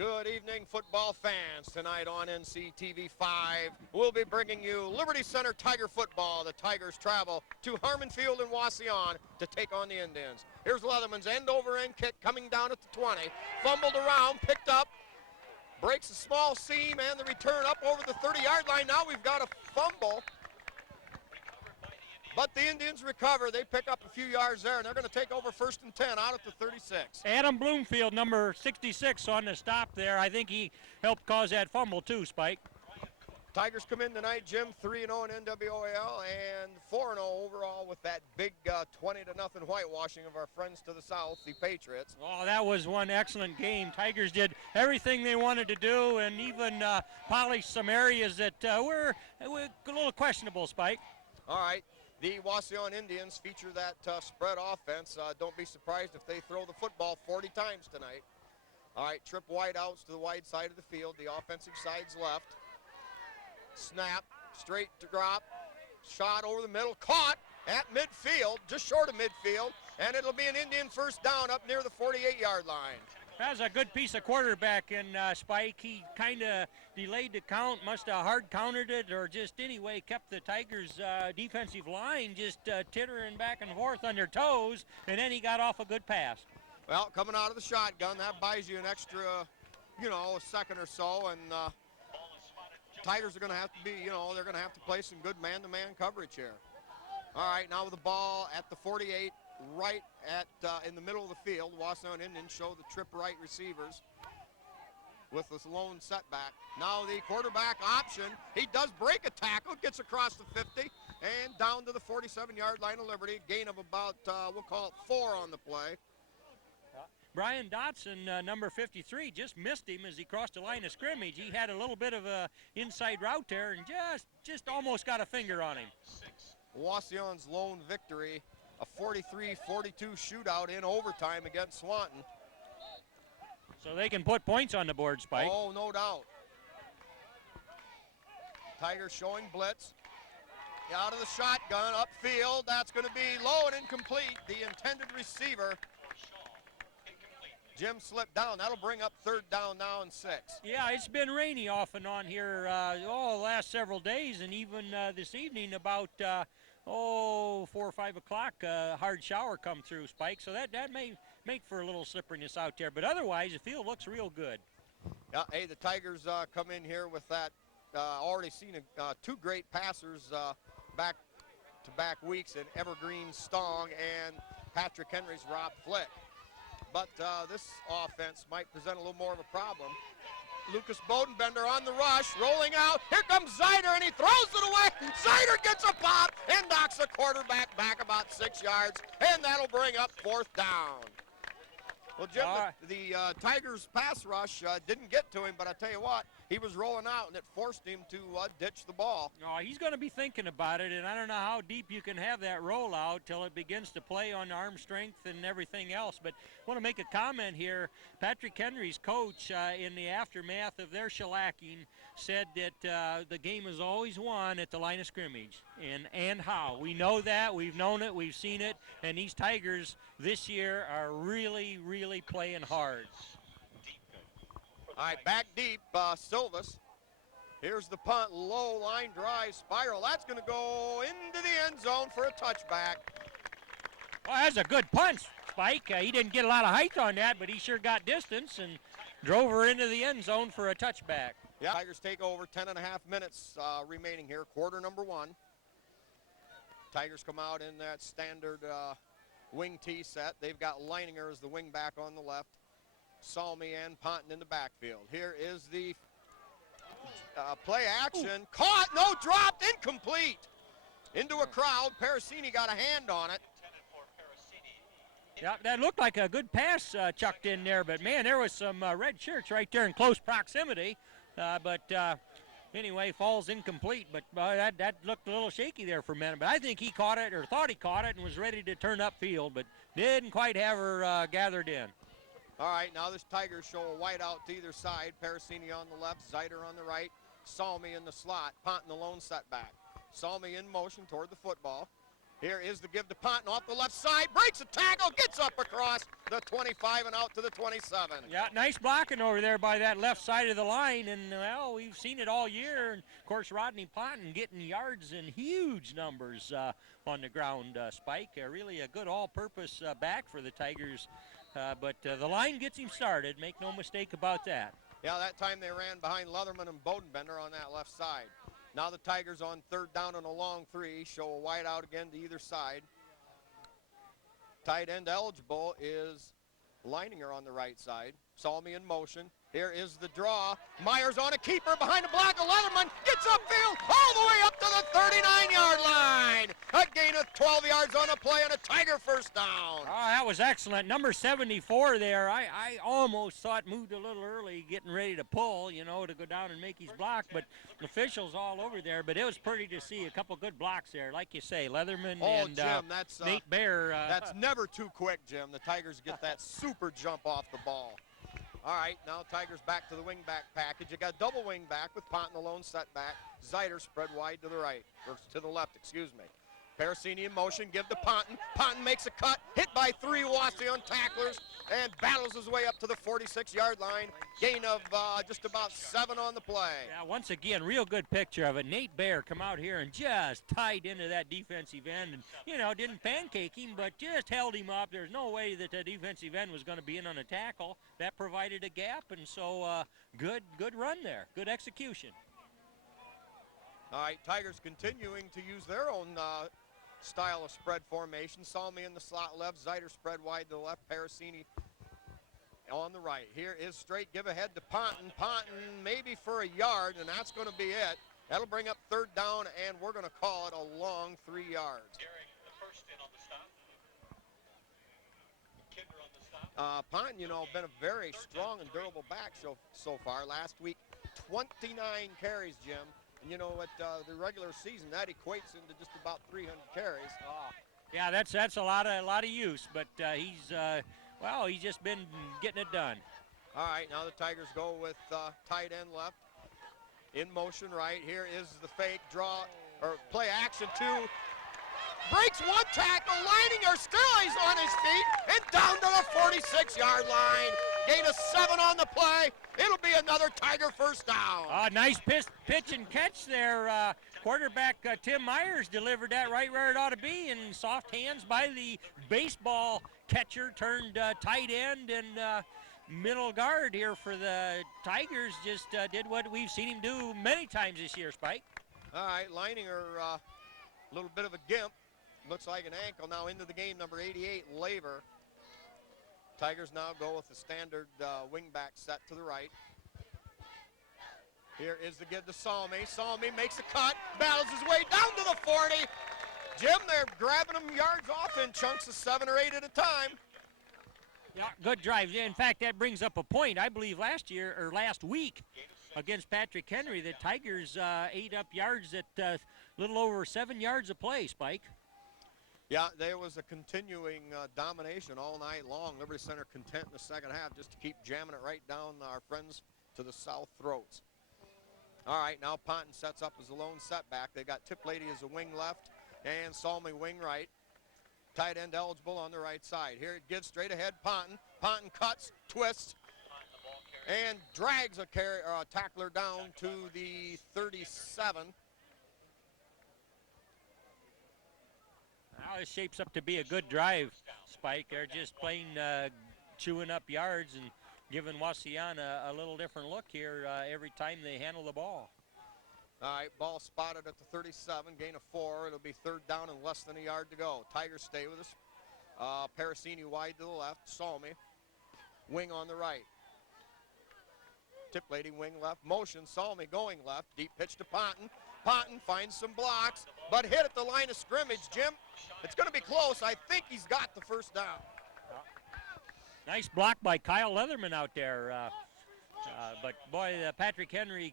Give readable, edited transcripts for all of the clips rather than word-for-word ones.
Good evening, football fans. Tonight on NCTV5, we'll be bringing you Liberty Center Tiger football. The Tigers travel to Harmon Field in Wauseon to take on the Indians. Here's Leatherman's end-over-end kick coming down at the 20. Fumbled around, picked up, breaks a small seam, and the return up over the 30-yard line. Now we've got a fumble. But the Indians recover. They pick up a few yards there, and they're going to take over 1st and 10 out at the 36. Adam Bloomfield, number 66, on the stop there. I think he helped cause that fumble too, Spike. Tigers come in tonight, Jim, 3-0 in NWOAL and 4-0 overall with that big 20-0 whitewashing of our friends to the south, the Patriots. Oh, that was one excellent game. Tigers did everything they wanted to do and even polished some areas that were a little questionable, Spike. All right. The Wauseon Indians feature that spread offense. Don't be surprised if they throw the football 40 times tonight. All right, trip wide outs to the wide side of the field. The offensive side's left. Snap, straight to drop, shot over the middle, caught at midfield, just short of midfield, and it'll be an Indian first down up near the 48-yard line. That was a good piece of quarterback in Spike. He kind of delayed the count, must have hard countered it, or just anyway kept the Tigers' defensive line just tittering back and forth on their toes, and then he got off a good pass. Well, coming out of the shotgun, that buys you an extra, a second or so, and Tigers are going to have to be, they're going to have to play some good man-to-man coverage here. All right, now with the ball at the 48, right at in the middle of the field. Wauseon Indians show the trip right receivers with this lone setback. Now the quarterback option. He does break a tackle, gets across the 50, and down to the 47-yard line of Liberty. Gain of about, we'll call it 4 on the play. Brian Dotson, number 53, just missed him as he crossed the line of scrimmage. He had a little bit of a inside route there and just almost got a finger on him. Wauseon's lone victory, a 43-42 shootout in overtime against Swanton. So they can put points on the board, Spike. Oh, no doubt. Tigers showing blitz. Out of the shotgun, upfield. That's going to be low and incomplete. The intended receiver, Jim, slipped down. That'll bring up 3rd down now and 6. Yeah, it's been rainy off and on here the last several days, and even this evening about 4 or 5 o'clock, hard shower come through, Spike. So that may make for a little slipperiness out there. But otherwise, the field looks real good. Yeah, hey, the Tigers come in here with that. Already seen 2 great passers back-to-back weeks in Evergreen Stong and Patrick Henry's Rob Flick. But this offense might present a little more of a problem. Lucas Bodenbender on the rush, rolling out. Here comes Zeider, and he throws it away. Zeider gets a pop and knocks the quarterback back about 6 yards, and that'll bring up 4th down. Well, Jim, the Tigers' pass rush didn't get to him, but I tell you what, he was rolling out, and it forced him to ditch the ball. Oh, he's going to be thinking about it, and I don't know how deep you can have that rollout till it begins to play on arm strength and everything else. But I want to make a comment here. Patrick Henry's coach, in the aftermath of their shellacking, said that the game is always won at the line of scrimmage. And how? We know that. We've known it. We've seen it. And these Tigers this year are really, really playing hard. All right, back deep, Silvas. Here's the punt, low line drive, spiral. That's going to go into the end zone for a touchback. Well, that's a good punt, Spike. He didn't get a lot of height on that, but he sure got distance and drove her into the end zone for a touchback. Yeah, Tigers take over, 10.5 minutes remaining here, quarter number 1. Tigers come out in that standard wing tee set. They've got Leininger as the wing back on the left. Salmi and Ponton in the backfield. Here is the play action. Caught, no, dropped, incomplete. Into a crowd. Parasini got a hand on it. Yeah, that looked like a good pass chucked in there, but man, there was some red shirts right there in close proximity. Anyway, falls incomplete, but that looked a little shaky there for a minute. But I think he caught it, or thought he caught it, and was ready to turn upfield, but didn't quite have her gathered in. All right, now this Tigers show a wide out to either side. Parasini on the left, Zeider on the right, Salmi in the slot, Ponton the lone setback. Salmi in motion toward the football. Here is the give to Ponton off the left side, breaks a tackle, gets up across the 25 and out to the 27. Yeah, nice blocking over there by that left side of the line, and well, we've seen it all year. And of course, Rodney Ponton getting yards in huge numbers on the ground. Spike, really a good all-purpose back for the Tigers, but the line gets him started. Make no mistake about that. Yeah, that time they ran behind Leatherman and Bodenbender on that left side. Now the Tigers on third down and a long three, show a wide out again to either side. Tight end eligible is Leininger on the right side. Salmi in motion. Here is the draw. Myers on a keeper behind the block of Leatherman. Gets upfield all the way up to the 39-yard line. A gain of 12 yards on a play and a Tiger first down. Oh, that was excellent. Number 74 there. I almost thought moved a little early, getting ready to pull, you know, to go down and make his block. But officials all over there. But it was pretty to see a couple good blocks there. Like you say, Leatherman and Jim, that's, Nate Bear. That's never too quick, Jim. The Tigers get that super jump off the ball. All right, now Tigers back to the wing-back package. You got double wing-back with Ponton alone set back. Zeiter spread wide to the right, or to the left, excuse me. Parasini in motion, give to Ponton. Ponton makes a cut, hit by three Wauseon tacklers, and battles his way up to the 46-yard line. Gain of just about 7 on the play. Yeah, once again, real good picture of it. Nate Bear come out here and just tied into that defensive end and, you know, didn't pancake him, but just held him up. There's no way that the defensive end was going to be in on a tackle. That provided a gap, and so good run there. Good execution. All right, Tigers continuing to use their own style of spread formation. Salmi in the slot left, Zeiter spread wide to the left, Parasini on the right. Here is straight give ahead to Ponton. Ponton maybe for a yard, and that's going to be it. That'll bring up third down, and we're going to call it a long 3 yards. Ponton, you know, been a very strong and durable back so far. Last week, 29 carries, Jim. And you know, at the regular season, that equates into just about 300 carries. Oh. Yeah, that's a lot of use, but he's just been getting it done. All right, now the Tigers go with tight end left. In motion right. Here is the fake draw, or play action two. Breaks one tackle, Leininger still he's on his feet, and down to the 46-yard line. Gain of 7 on the play. It'll be another Tiger first down. Nice pitch and catch there. Quarterback Tim Myers delivered that right where it ought to be, and soft hands by the baseball catcher turned tight end and middle guard here for the Tigers. Just did what we've seen him do many times this year, Spike. All right, Leininger, a little bit of a gimp. Looks like an ankle. Now into the game, number 88, Laver. Tigers now go with the standard wingback set to the right. Here is the give to Salmi. Salmi makes a cut, battles his way down to the 40. Jim, they're grabbing him yards off in chunks of 7 or 8 at a time. Yeah, good drive. In fact, that brings up a point. I believe last week against Patrick Henry, the Tigers ate up yards at a little over 7 yards a play, Spike. Yeah, there was a continuing domination all night long. Liberty Center content in the second half just to keep jamming it right down our friends to the south throats. All right, now Ponton sets up as a lone setback. They got Tiplady as a wing left and Salmi wing right. Tight end eligible on the right side. Here it gives straight ahead Ponton. Ponton cuts, twists, and drags a tackler down to the 37. Now this shapes up to be a good drive, Spike. They're just plain chewing up yards and giving Wauseon a little different look here every time they handle the ball. All right, ball spotted at the 37, gain of 4. It'll be third down and less than a yard to go. Tigers stay with us. Parasini wide to the left, Salmi. Wing on the right. Tiplady wing left, motion, Salmi going left. Deep pitch to Ponton. Ponton finds some blocks, but hit at the line of scrimmage, Jim. It's going to be close. I think he's got the first down. Nice block by Kyle Leatherman out there. But boy, Patrick Henry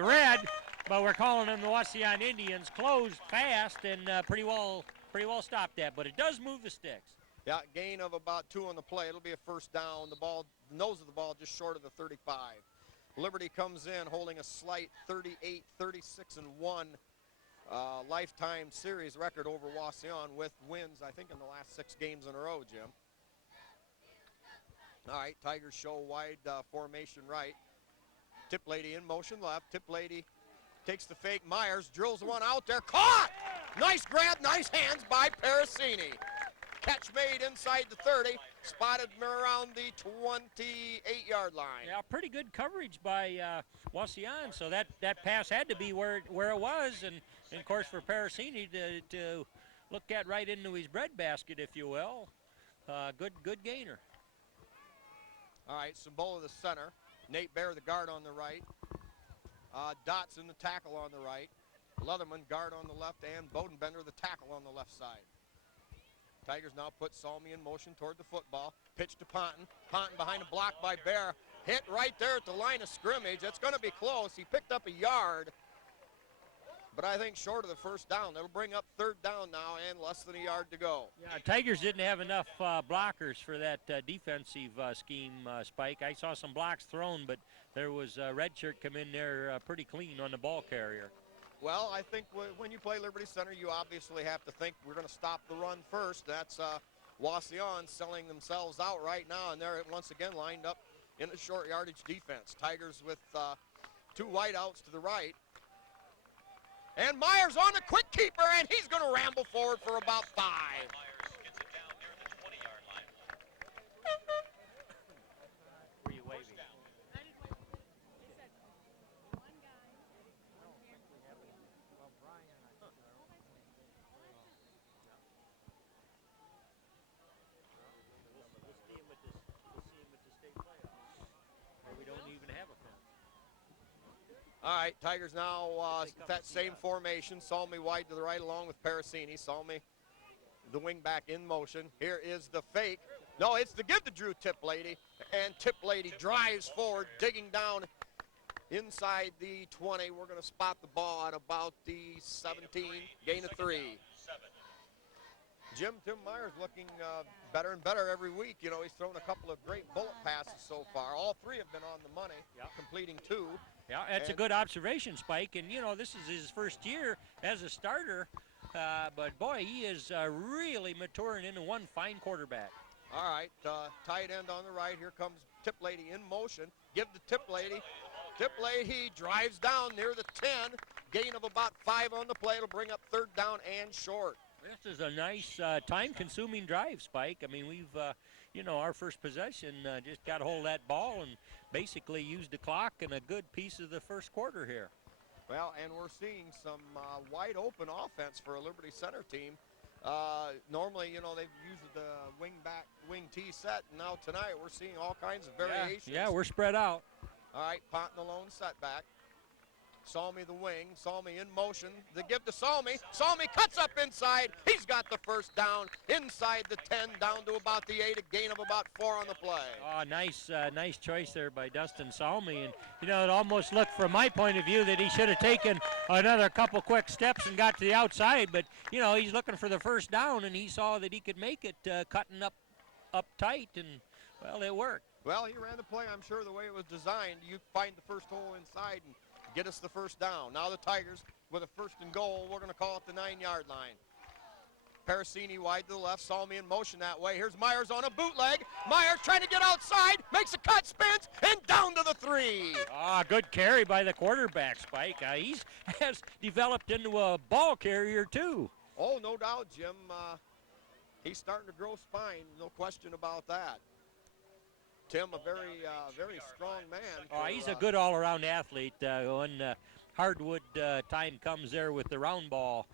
Red, but we're calling them the Wauseon Indians, closed fast and pretty well stopped that, but it does move the sticks. Yeah, gain of about 2 on the play. It'll be a first down. The nose of the ball just short of the 35. Liberty comes in holding a slight 38-36-1 lifetime series record over Wauseon with wins, I think, in the last 6 games in a row, Jim. All right, Tigers show wide formation right. Tip Lady in motion left. Tip Lady takes the fake. Myers drills one out there. Caught! Nice grab, nice hands by Parasini. Catch made inside the 30. Spotted him around the 28-yard line. Yeah, pretty good coverage by Wauseon, so that pass had to be where it was, and of course for Parasini to look at right into his breadbasket, if you will. Good gainer. All right, Simbola the center. Nate Bear the guard on the right. Dotson the tackle on the right. Leatherman guard on the left, and Bodenbender the tackle on the left side. Tigers now put Salmi in motion toward the football. Pitch to Ponton. Ponton behind a block by Bear. Hit right there at the line of scrimmage. That's going to be close. He picked up a yard, but I think short of the first down. That'll bring up 3rd down now and less than a yard to go. Yeah, Tigers didn't have enough blockers for that defensive scheme, Spike. I saw some blocks thrown, but there was Redshirt come in there pretty clean on the ball carrier. Well, I think when you play Liberty Center, you obviously have to think we're going to stop the run first. That's Wauseon selling themselves out right now, and they're once again lined up in the short yardage defense. Tigers with 2 wideouts to the right. And Myers on the quick keeper, and he's going to ramble forward for about 5. Myers gets it down near the 20-yard line. Were you waving? All right, Tigers now that same formation. Salmi wide to the right along with Parasini. Salmi, the wing back in motion. Here is the fake. No, it's the give to Drew Tip Lady. And Tip Lady drives forward, digging down inside the 20. We're going to spot the ball at about the 17, gain of 3. Tim Myers looking better and better every week. You know, he's thrown a couple of great bullet passes so far. All 3 have been on the money, completing 2. Yeah, that's a good observation, Spike. And, you know, this is his first year as a starter. But, boy, he is really maturing into one fine quarterback. All right, tight end on the right. Here comes Tip Lady in motion. Give the Tip Lady. Tip Lady drives down near the 10. Gain of about 5 on the play. It'll bring up 3rd down and short. This is a nice time-consuming drive, Spike. I mean, we've, you know, our first possession just got a hold of that ball and basically used the clock in a good piece of the first quarter here. Well, and we're seeing some wide-open offense for a Liberty Center team. Normally, you know, they've used the wing T set, and now tonight we're seeing all kinds of variations. Yeah, we're spread out. All right, Ponton the lone setback. Salmi the wing. Salmi in motion. The give to Salmi. Salmi cuts up inside. He's got the first down inside the 10, down to about the 8, a gain of about 4 on the play. Oh, nice choice there by Dustin Salmi. And, you know, it almost looked from my point of view that he should have taken another couple quick steps and got to the outside. But, you know, he's looking for the first down, and he saw that he could make it cutting up tight, and, well, it worked. Well, he ran the play, I'm sure, the way it was designed. You find the first hole inside and get us the first down. Now the Tigers with a 1st and goal. We're going to call it the 9-yard line. Parasini wide to the left. Salmi in motion that way. Here's Myers on a bootleg. Myers trying to get outside. Makes a cut, spins, and down to the 3. Good carry by the quarterback, Spike. He has developed into a ball carrier, too. Oh, no doubt, Jim. He's starting to grow spine. No question about that. Tim, a very strong man. He's a good all-around athlete. When hardwood time comes there with the round ball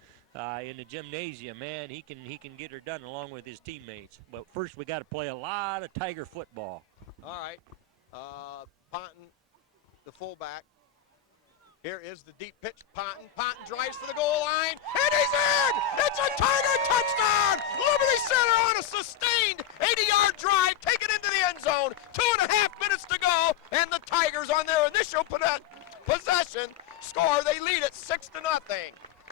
in the gymnasium, man, he can get her done along with his teammates. But first, we got to play a lot of Tiger football. All right, Ponton, the fullback. Here is the deep pitch. Ponton drives to the goal line, and he's in! It's a Tiger touchdown! Liberty Center on a sustained 80-yard drive, taken into the end zone. 2.5 minutes to go, and the Tigers on their initial possession score. They lead it 6-0.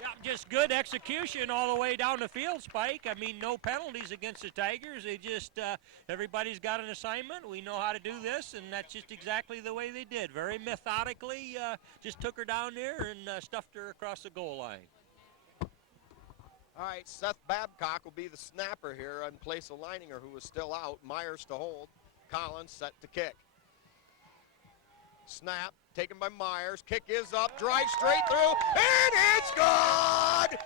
Yeah, just good execution all the way down the field, Spike. I mean, no penalties against the Tigers. They just, everybody's got an assignment. We know how to do this, and that's just exactly the way they did. Very methodically, just took her down there and stuffed her across the goal line. All right, Seth Babcock will be the snapper here in place of Leininger, who is still out. Myers to hold. Collins set to kick. Snap, taken by Myers. Kick is up, drive straight through, and it's good!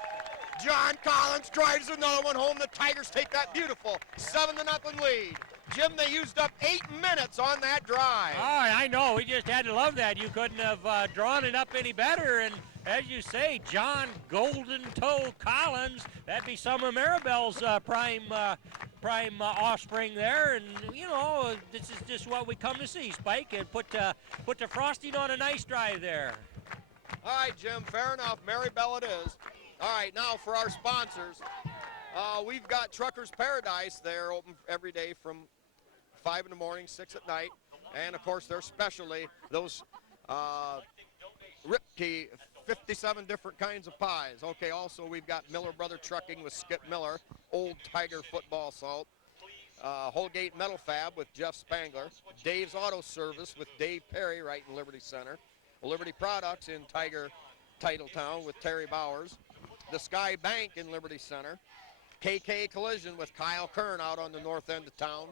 John Collins drives another one home. The Tigers take that beautiful 7-0 lead. Jim, they used up 8 minutes on that drive. Oh, I know. We just had to love that. You couldn't have drawn it up any better. And as you say, John Golden Toe Collins, that'd be some of Maribel's prime offspring there. And, you know, this is just what we come to see, Spike. And put the frosting on a nice drive there. All right, Jim, fair enough. Maribel it is. All right, now for our sponsors. We've got Truckers Paradise. They're open every day from 5 in the morning, 6 at night. And, of course, their specialty, those Ripkey, 57 different kinds of pies. Okay, also we've got Miller Brother Trucking with Skip Miller, Old Tiger Football Salt, Holgate Metal Fab with Jeff Spangler, Dave's Auto Service with Dave Perry right in Liberty Center, Liberty Products in Titletown with Terry Bowers, the Sky Bank in Liberty Center, KK Collision with Kyle Kern out on the north end of town,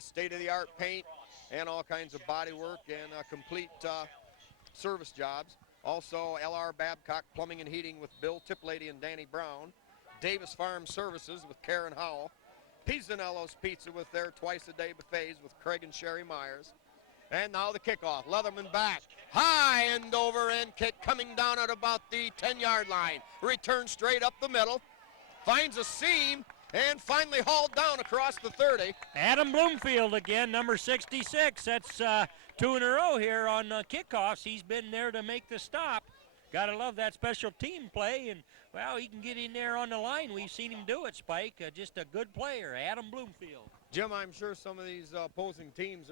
state-of-the-art paint and all kinds of body work and complete service jobs. Also, LR Babcock Plumbing and Heating with Bill Tiplady and Danny Brown, Davis Farm Services with Karen Howell, Pizzanello's Pizza with their twice-a-day buffets with Craig and Sherry Myers. And now the kickoff. Leatherman back. High end over end kick coming down at about the 10-yard line. Return straight up the middle. Finds a seam and finally hauled down across the 30. Adam Bloomfield again, number 66. That's 2 in a row here on kickoffs. He's been there to make the stop. Gotta love that special team play, and, well, he can get in there on the line. We've seen him do it, Spike. Just a good player, Adam Bloomfield. Jim, I'm sure some of these opposing teams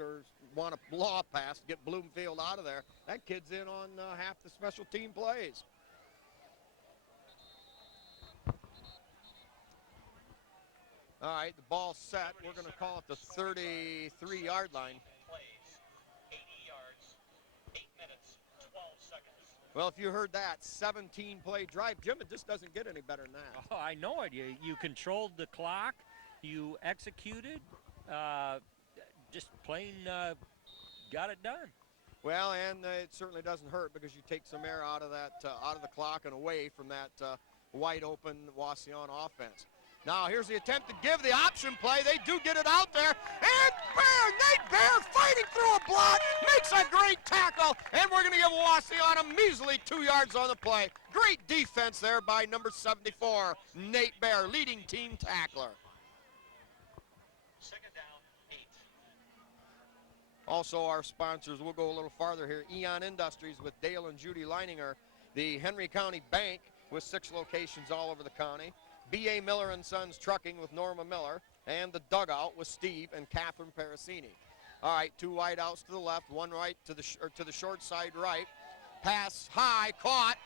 want a law passed to get Bloomfield out of there. That kid's in on half the special team plays. All right, the ball's set. We're going to call it the 33-yard line. Plays 80 yards, 8 minutes, 12 seconds. Well, if you heard that, 17-play drive. Jim, it just doesn't get any better than that. Oh, I know it. You controlled the clock. You executed. Just plain got it done. Well, and it certainly doesn't hurt because you take some air out of that, out of the clock and away from that wide-open Wauseon offense. Now, here's the attempt to give the option play. They do get it out there. And Nate Bear fighting through a block, makes a great tackle. And we're going to give Wauseon a measly 2 yards on the play. Great defense there by number 74, Nate Bear, leading team tackler. Second down, 8. Also, our sponsors, we'll go a little farther here. Eon Industries with Dale and Judy Leininger. The Henry County Bank with 6 locations all over the county. B.A. Miller & Sons Trucking with Norma Miller, and the Dugout with Steve and Catherine Parasini. All right, 2 wide outs to the left, 1 right to the short side right. Pass high, caught.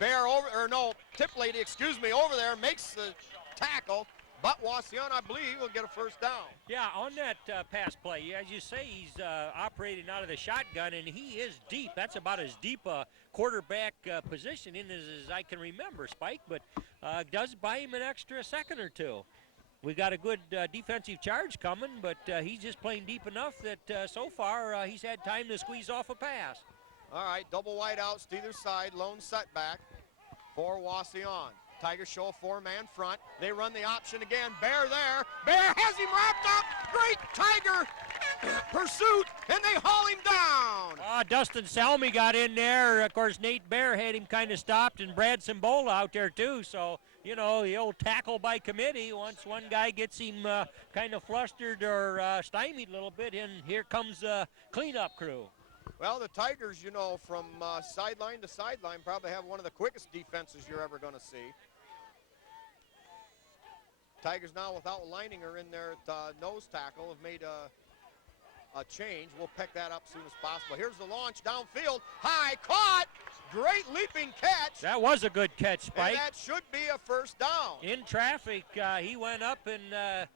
Bear over, or no, Tiplady, excuse me, over there, makes the tackle. But Wauseon, I believe, will get a first down. Yeah, on that pass play, as you say, he's operating out of the shotgun, and he is deep. That's about as deep a quarterback position in as I can remember, Spike, but does buy him an extra second or two. We got a good defensive charge coming, but he's just playing deep enough that so far he's had time to squeeze off a pass. All right, double wide outs to either side, lone setback for Wauseon. Tigers show a 4-man front. They run the option again. Bear there. Bear has him wrapped up. Great Tiger pursuit, and they haul him down. Dustin Salmi got in there. Of course, Nate Bear had him kind of stopped, and Brad Simbola out there too. So, you know, the old tackle by committee. Once one guy gets him kind of flustered or stymied a little bit, and here comes the cleanup crew. Well, the Tigers, you know, from sideline to sideline probably have one of the quickest defenses you're ever going to see. Tigers now without Leininger in their nose tackle have made a change. We'll pick that up as soon as possible. Here's the launch downfield. High, caught. Great leaping catch. That was a good catch, Spike. And that should be a first down. In traffic, he went up and,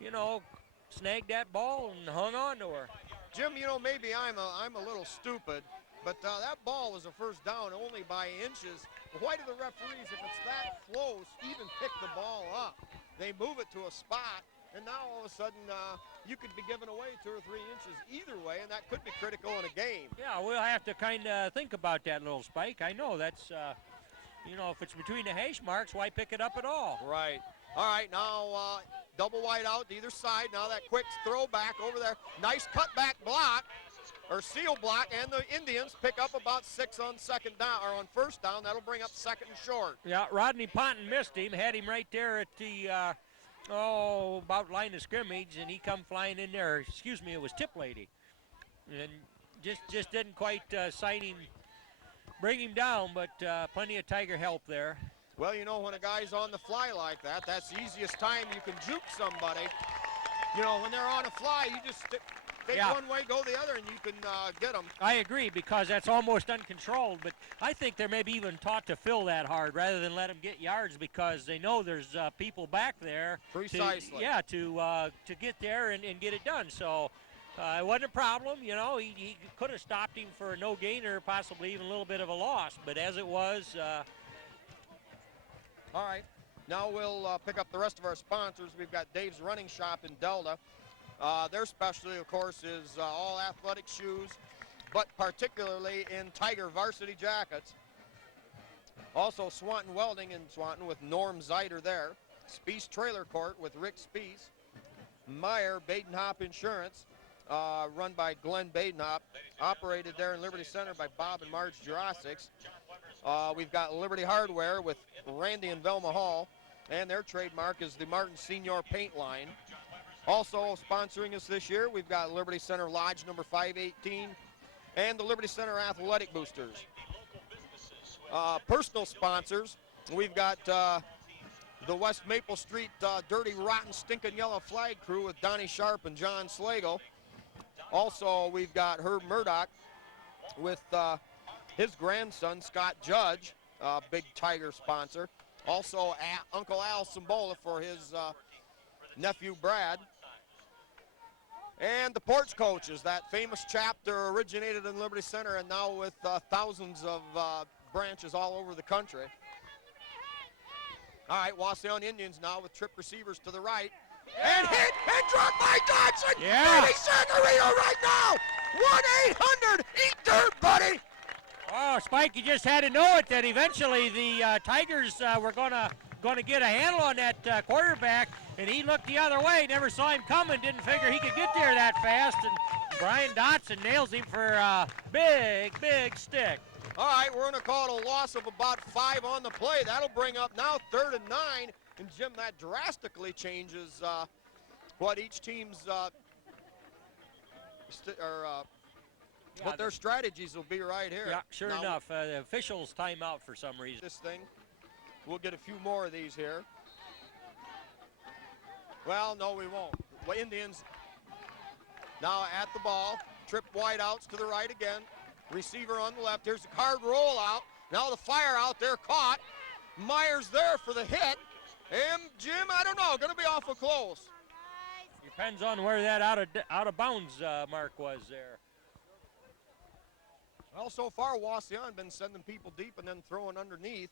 you know, snagged that ball and hung on to her. Jim, you know, maybe I'm a little stupid, But that ball was a first down only by inches. Why do the referees, if it's that close, even pick the ball up? They move it to a spot, and now all of a sudden you could be giving away 2 or 3 inches either way, and that could be critical in a game. Yeah, we'll have to kind of think about that little Spike. I know that's, if it's between the hash marks, why pick it up at all? Right. All right, now double wide out to either side. Now that quick throwback over there. Nice cutback block, or seal block, and the Indians pick up about 6 on second down, or on first down. That'll bring up second and short. Yeah, Rodney Ponton missed him, had him right there at the, about line of scrimmage, and he come flying in there. Excuse me, it was Tip Lady. And just didn't quite sight him, bring him down, but plenty of Tiger help there. Well, when a guy's on the fly like that, that's the easiest time you can juke somebody. When they're on a fly, you just take one way, go the other, and you can get them. I agree, because that's almost uncontrolled, but I think they're maybe even taught to fill that hard rather than let them get yards, because they know there's people back there. Precisely. To get there and get it done. So it wasn't a problem. He could have stopped him for a no gain or possibly even a little bit of a loss, but as it was. All right, now we'll pick up the rest of our sponsors. We've got Dave's Running Shop in Delta. Their specialty, of course, is all athletic shoes, but particularly in Tiger varsity jackets. Also, Swanton Welding in Swanton with Norm Zeider there. Speece Trailer Court with Rick Speece. Meyer Badenhop Insurance, run by Glenn Badenhop, operated there in Liberty Center by Bob and Marge Jurasics. We've got Liberty Hardware with Randy and Velma Hall, and their trademark is the Martin Senior Paint Line. Also sponsoring us this year, we've got Liberty Center Lodge number 518 and the Liberty Center Athletic Boosters. Personal sponsors, we've got the West Maple Street Dirty Rotten Stinking Yellow Flag Crew with Donnie Sharp and John Slagle. Also, we've got Herb Murdoch with his grandson, Scott Judge, big Tiger sponsor. Also, Uncle Al Sambola for his nephew, Brad. And the Porch Coaches, that famous chapter originated in Liberty Center and now with thousands of branches all over the country. All right, Wauseon Indians now with trip receivers to the right. And hit and dropped by Dodson. Yeah. Eddie Sangarino right now. 1-800-EAT DIRT, buddy. Oh, Spike, you just had to know it that eventually the Tigers were going to get a handle on that quarterback, and he looked the other way, never saw him coming, didn't figure he could get there that fast, and Brian Dotson nails him for a big stick. All right, we're going to call it a loss of about 5 on the play. That'll bring up now 3rd and 9, and Jim, that drastically changes what each team's what their strategies will be right here. Yeah, sure now, enough. The officials time out for some reason. This thing, we'll get a few more of these here. Well, no, we won't. The Indians now at the ball. Trip wide outs to the right again. Receiver on the left. Here's the card rollout. Now the fire out there caught. Myers there for the hit. And Jim, I don't know, going to be awful close. Depends on where that out of bounds mark was there. Well, so far, Wauseon been sending people deep and then throwing underneath.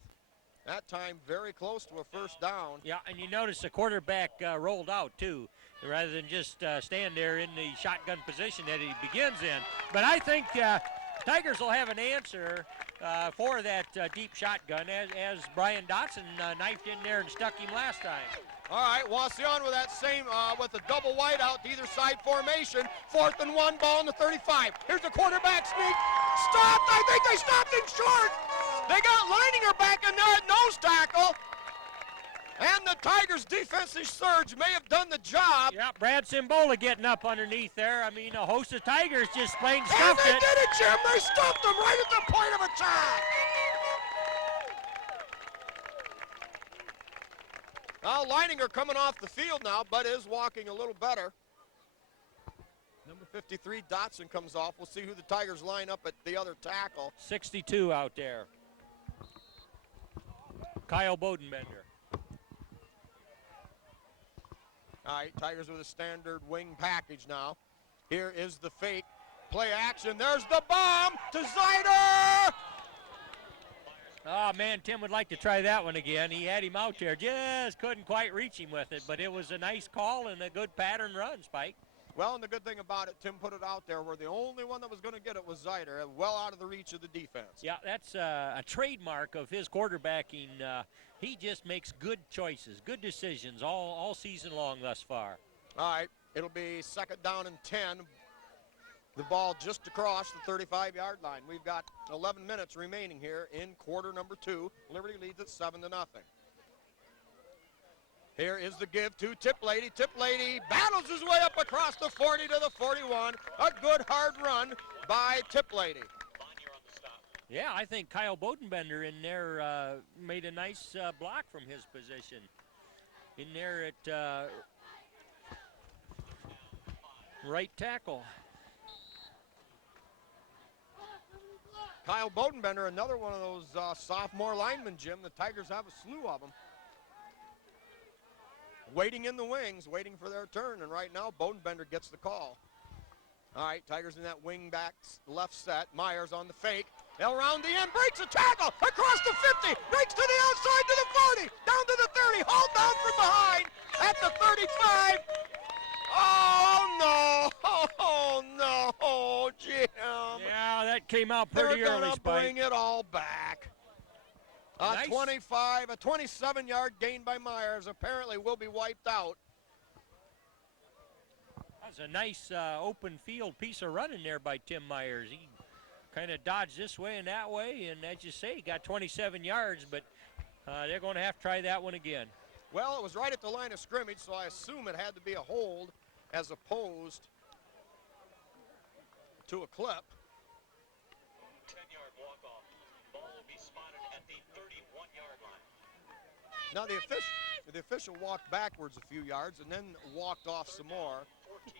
That time, very close to a first down. Yeah, and you notice the quarterback rolled out, too, rather than just stand there in the shotgun position that he begins in. But I think Tigers will have an answer for that deep shotgun, as Brian Dotson knifed in there and stuck him last time. All right, Wauseon with that same, with a double wide out to either side formation. 4th and 1, ball in the 35. Here's the quarterback sneak. Stopped! I think they stopped him short. They got Leininger back in there at nose tackle. And the Tigers' defensive surge may have done the job. Yeah, Brad Simbola getting up underneath there. I mean, a host of Tigers just plain And stuffed they it. did it, Jim. They stuffed him right at the point of attack. Now, Leininger coming off the field now, but is walking a little better. Number 53, Dotson, comes off. We'll see who the Tigers line up at the other tackle. 62 out there. Kyle Bodenbender. All right, Tigers with a standard wing package now. Here is the fake. Play action. There's the bomb to Zider. Oh, man, Tim would like to try that one again. He had him out there, just couldn't quite reach him with it, but it was a nice call and a good pattern run, Spike. Well, and the good thing about it, Tim put it out there where the only one that was going to get it was Zider, well out of the reach of the defense. Yeah, that's a trademark of his quarterbacking. He just makes good choices, good decisions all season long thus far. All right, it'll be 2nd down and 10. The ball just across the 35-yard line. We've got 11 minutes remaining here in quarter number 2. Liberty leads at 7-0. Here is the give to Tiplady. Tiplady battles his way up across the 40 to the 41. A good hard run by Tiplady. Yeah, I think Kyle Bodenbender in there made a nice block from his position. In there at right tackle. Kyle Bodenbender, another one of those sophomore linemen, Jim. The Tigers have a slew of them. Waiting in the wings, waiting for their turn, and right now Bodenbender gets the call. All right, Tigers in that wing back left set. Myers on the fake. They'll round the end, breaks a tackle, across the 50, breaks to the outside to the 40, down to the 30, hauled down from behind at the 35. Oh, no, oh, no, Jim. Yeah, that came out pretty They're early, gonna Spike. bring it all back. Nice. A 27-yard gain by Myers apparently will be wiped out. That was a nice open field piece of running there by Tim Myers. He kind of dodged this way and that way, and as you say, he got 27 yards, but they're going to have to try that one again. Well, it was right at the line of scrimmage, so I assume it had to be a hold as opposed to a clip. 10-yard walk-off. Ball will be spotted at the 31-yard line. Now the official walked backwards a few yards and then walked off some more. 14.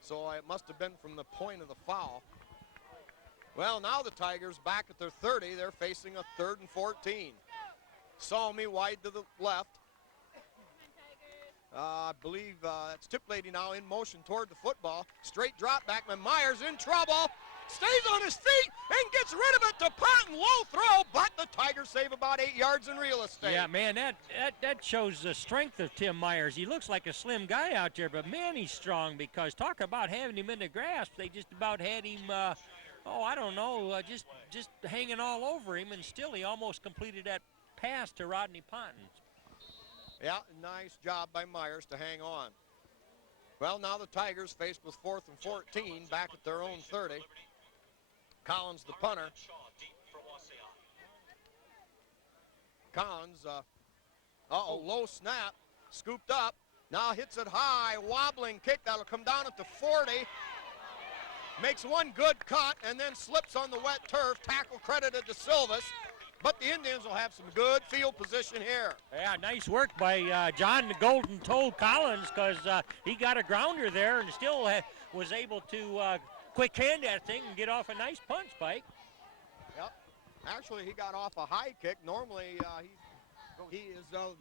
So it must have been from the point of the foul. Well, now the Tigers back at their 30. They're facing a 3rd and 14. Salmi wide to the left. I believe that's Tiplady now in motion toward the football. Straight drop back, but Myers in trouble. Stays on his feet and gets rid of it to Patton. Low throw, but the Tigers save about 8 yards in real estate. Yeah, man, that shows the strength of Tim Myers. He looks like a slim guy out there, but man, he's strong, because talk about having him in the grasp. They just about had him, I don't know, just hanging all over him, and still he almost completed that pass to Rodney Patton. Yeah, nice job by Myers to hang on. Well, now the Tigers faced with 4th and 14 back at their own 30. Collins, the punter. Collins, low snap, scooped up. Now hits it high, wobbling kick. That'll come down at the 40. Makes one good cut and then slips on the wet turf. Tackle credited to Silvas. But the Indians will have some good field position here. Yeah, nice work by John the Golden Toe Collins, because he got a grounder there and still was able to quick hand that thing and get off a nice punch, Spike. Yep. Actually, he got off a high kick. Normally, he is the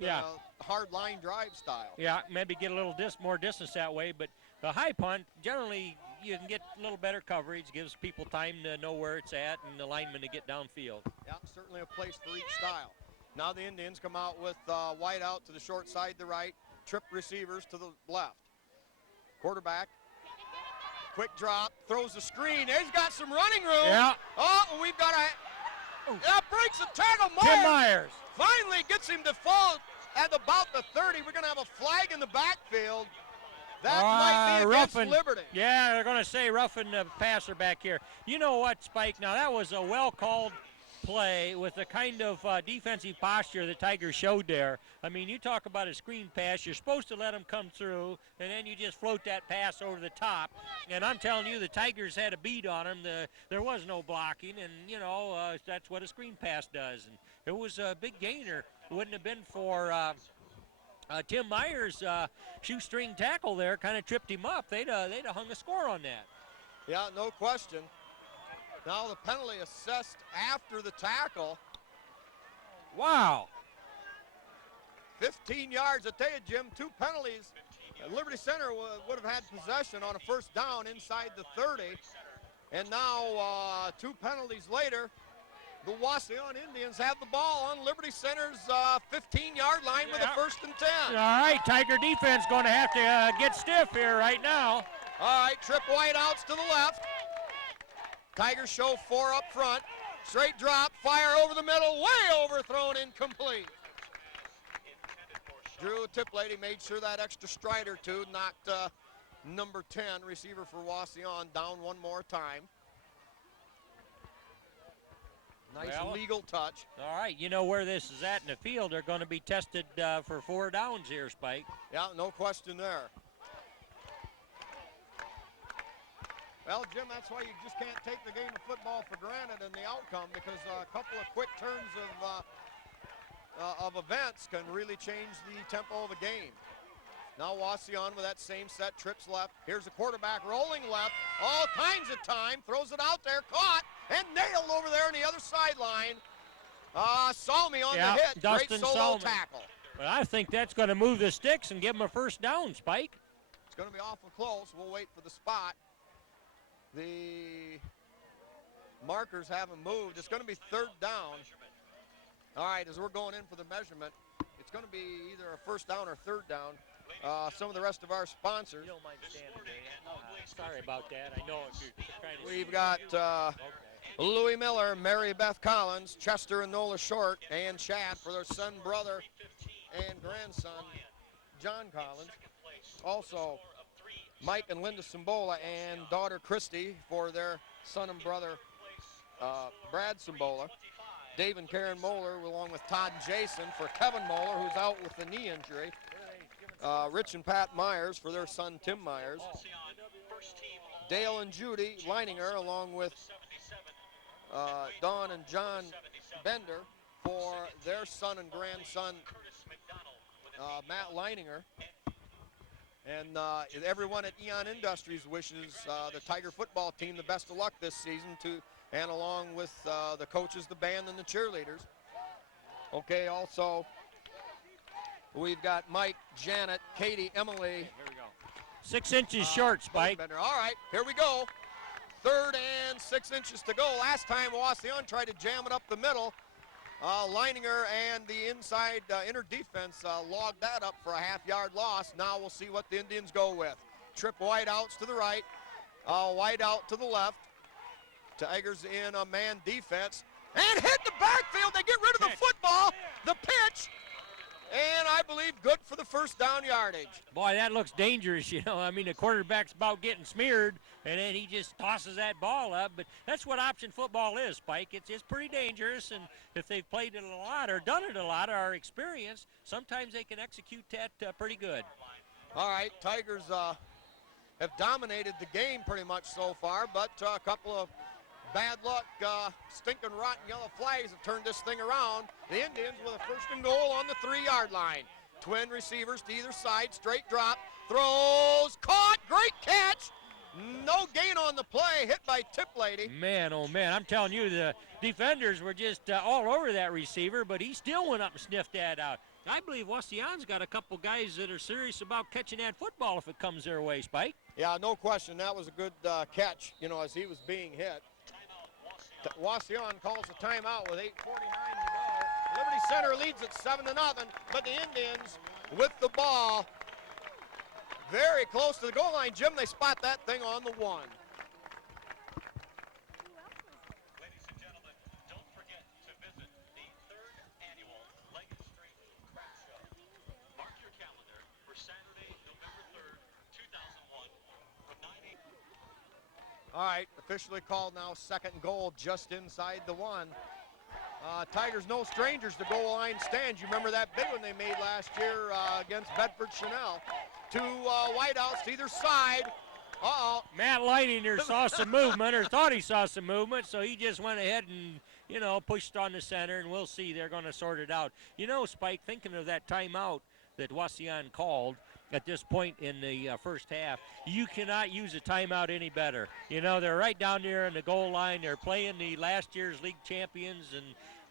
hard line drive style. Yeah, maybe get a little more distance that way, but the high punt, generally you can get a little better coverage, gives people time to know where it's at and the linemen to get downfield. Yeah, certainly a place for each style. Now the Indians come out with wide out to the short side, the right, trip receivers to the left. Quarterback, quick drop, throws the screen. He's got some running room. Yeah. Oh, we've got that breaks the tackle. Tim Myers finally gets him to fall at about the 30. We're going to have a flag in the backfield. That might be against Liberty. Yeah, they're going to say roughing the passer back here. You know what, Spike? Now, that was a well-called play with the kind of defensive posture the Tigers showed there. I mean, you talk about a screen pass. You're supposed to let them come through, and then you just float that pass over the top. And I'm telling you, the Tigers had a beat on them. There was no blocking, and, that's what a screen pass does. And it was a big gainer. It wouldn't have been for Tim Myers' shoestring tackle there, kind of tripped him up. They'd have hung a score on that. Yeah, no question. Now the penalty assessed after the tackle. Wow. 15 yards. I tell you, Jim, 2 penalties. Liberty Center would have had possession on a first down inside the 30. And now 2 penalties later, the Wauseon Indians have the ball on Liberty Center's 15-yard line with a 1st and 10. All right, Tiger defense going to have to get stiff here right now. All right, trip wideouts to the left. Tigers show 4 up front. Straight drop, fire over the middle, way overthrown, incomplete. Drew Tiplady made sure that extra stride or two knocked number 10, receiver for Wauseon, down one more time. Nice legal touch. All right, you know where this is at in the field. They're going to be tested for 4 downs here, Spike. Yeah, no question there. Well, Jim, that's why you just can't take the game of football for granted and the outcome, because a couple of quick turns of events can really change the tempo of a game. Now Wauseon with that same set, trips left. Here's the quarterback rolling left, all kinds of time, throws it out there, caught, and nailed over there on the other sideline. Salmi on the hit, Dustin great solo Salmi. tackle. But I think that's going to move the sticks and give them a 1st down, Spike. It's going to be awful close. We'll wait for the spot. The markers haven't moved. It's going to be 3rd down. All right, as we're going in for the measurement, it's going to be either a 1st down or 3rd down. Some of the rest of our sponsors. You don't mind standing there. Sorry about that. I know if you're trying to. We've got Louis Miller, Mary Beth Collins, Chester and Nola Short, and Chad for their son, brother, and grandson, John Collins. Also, Mike and Linda Simbola and daughter Christy for their son and brother, Brad Simbola. Dave and Karen Moeller, along with Todd and Jason, for Kevin Moeller, who's out with the knee injury. Rich and Pat Myers for their son, Tim Myers. Dale and Judy Leininger, along with Dawn and John Bender for their son and grandson, Matt Leininger. And everyone at Eon Industries wishes the Tiger football team the best of luck this season, and along with the coaches, the band, and the cheerleaders. Okay, also, we've got Mike, Janet, Katie, Emily. Here we go. 6 inches short, Spike. All right, here we go. 3rd and 6 inches to go. Last time, Wauseon tried to jam it up the middle. Leininger and the inside inner defense logged that up for a half-yard loss. Now we'll see what the Indians go with. Trip wide outs to the right, wide out to the left. Tigers in a man defense and hit the backfield. They get rid of the football, the pitch, and I believe good for the 1st down yardage. Boy, that looks dangerous, you know. I mean, the quarterback's about getting smeared, and then he just tosses that ball up. But that's what option football is, Spike. It's pretty dangerous, and if they've played it a lot or done it a lot or are experienced, sometimes they can execute that pretty good. All right, Tigers have dominated the game pretty much so far, but a couple of bad luck, stinking rotten yellow flags have turned this thing around. The Indians with a 1st and goal on the 3-yard line. Twin receivers to either side, straight drop, throws, caught, great catch. No gain on the play, hit by Tiplady. Man, oh man, I'm telling you, the defenders were just all over that receiver, but he still went up and sniffed that out. I believe Wauseon's got a couple guys that are serious about catching that football if it comes their way, Spike. Yeah, no question. That was a good catch, you know, as he was being hit. Wauseon calls a timeout with 8:49 to go. Liberty Center leads it 7-0, but the Indians with the ball very close to the goal line. Jim, they spot that thing on the 1. Ladies and gentlemen, don't forget to visit the 3rd annual Leggett Street Craft Show. Mark your calendar for Saturday, November 3rd, 2001, from 9 a.m. All right, officially called now, 2nd and goal just inside the 1. Tigers no strangers to goal line stands. You remember that big one they made last year against Bedford Chanel. 2 wideouts to either side. Matt Leininger saw some movement, or thought he saw some movement, so he just went ahead and, you know, pushed on the center, and we'll see. They're going to sort it out. You know, Spike, thinking of that timeout that Wauseon called at this point in the 1st half, you cannot use a timeout any better. You know, they're right down there in the goal line. They're playing the last year's league champions, and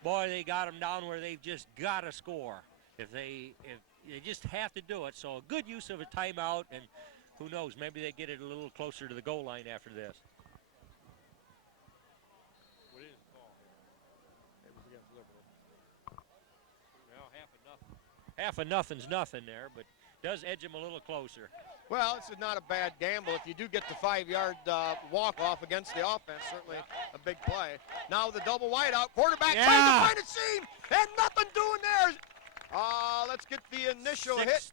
boy, they got them down where they've just got to score. If they just have to do it. So a good use of a timeout, and who knows, maybe they get it a little closer to the goal line after this. half of nothing's nothing there, but does edge him a little closer. Well, this is not a bad gamble. If you do get the 5-yard walk-off against the offense, certainly a big play. Now the double wide out, quarterback trying to find a seam, and nothing doing there. Let's get the initial hit.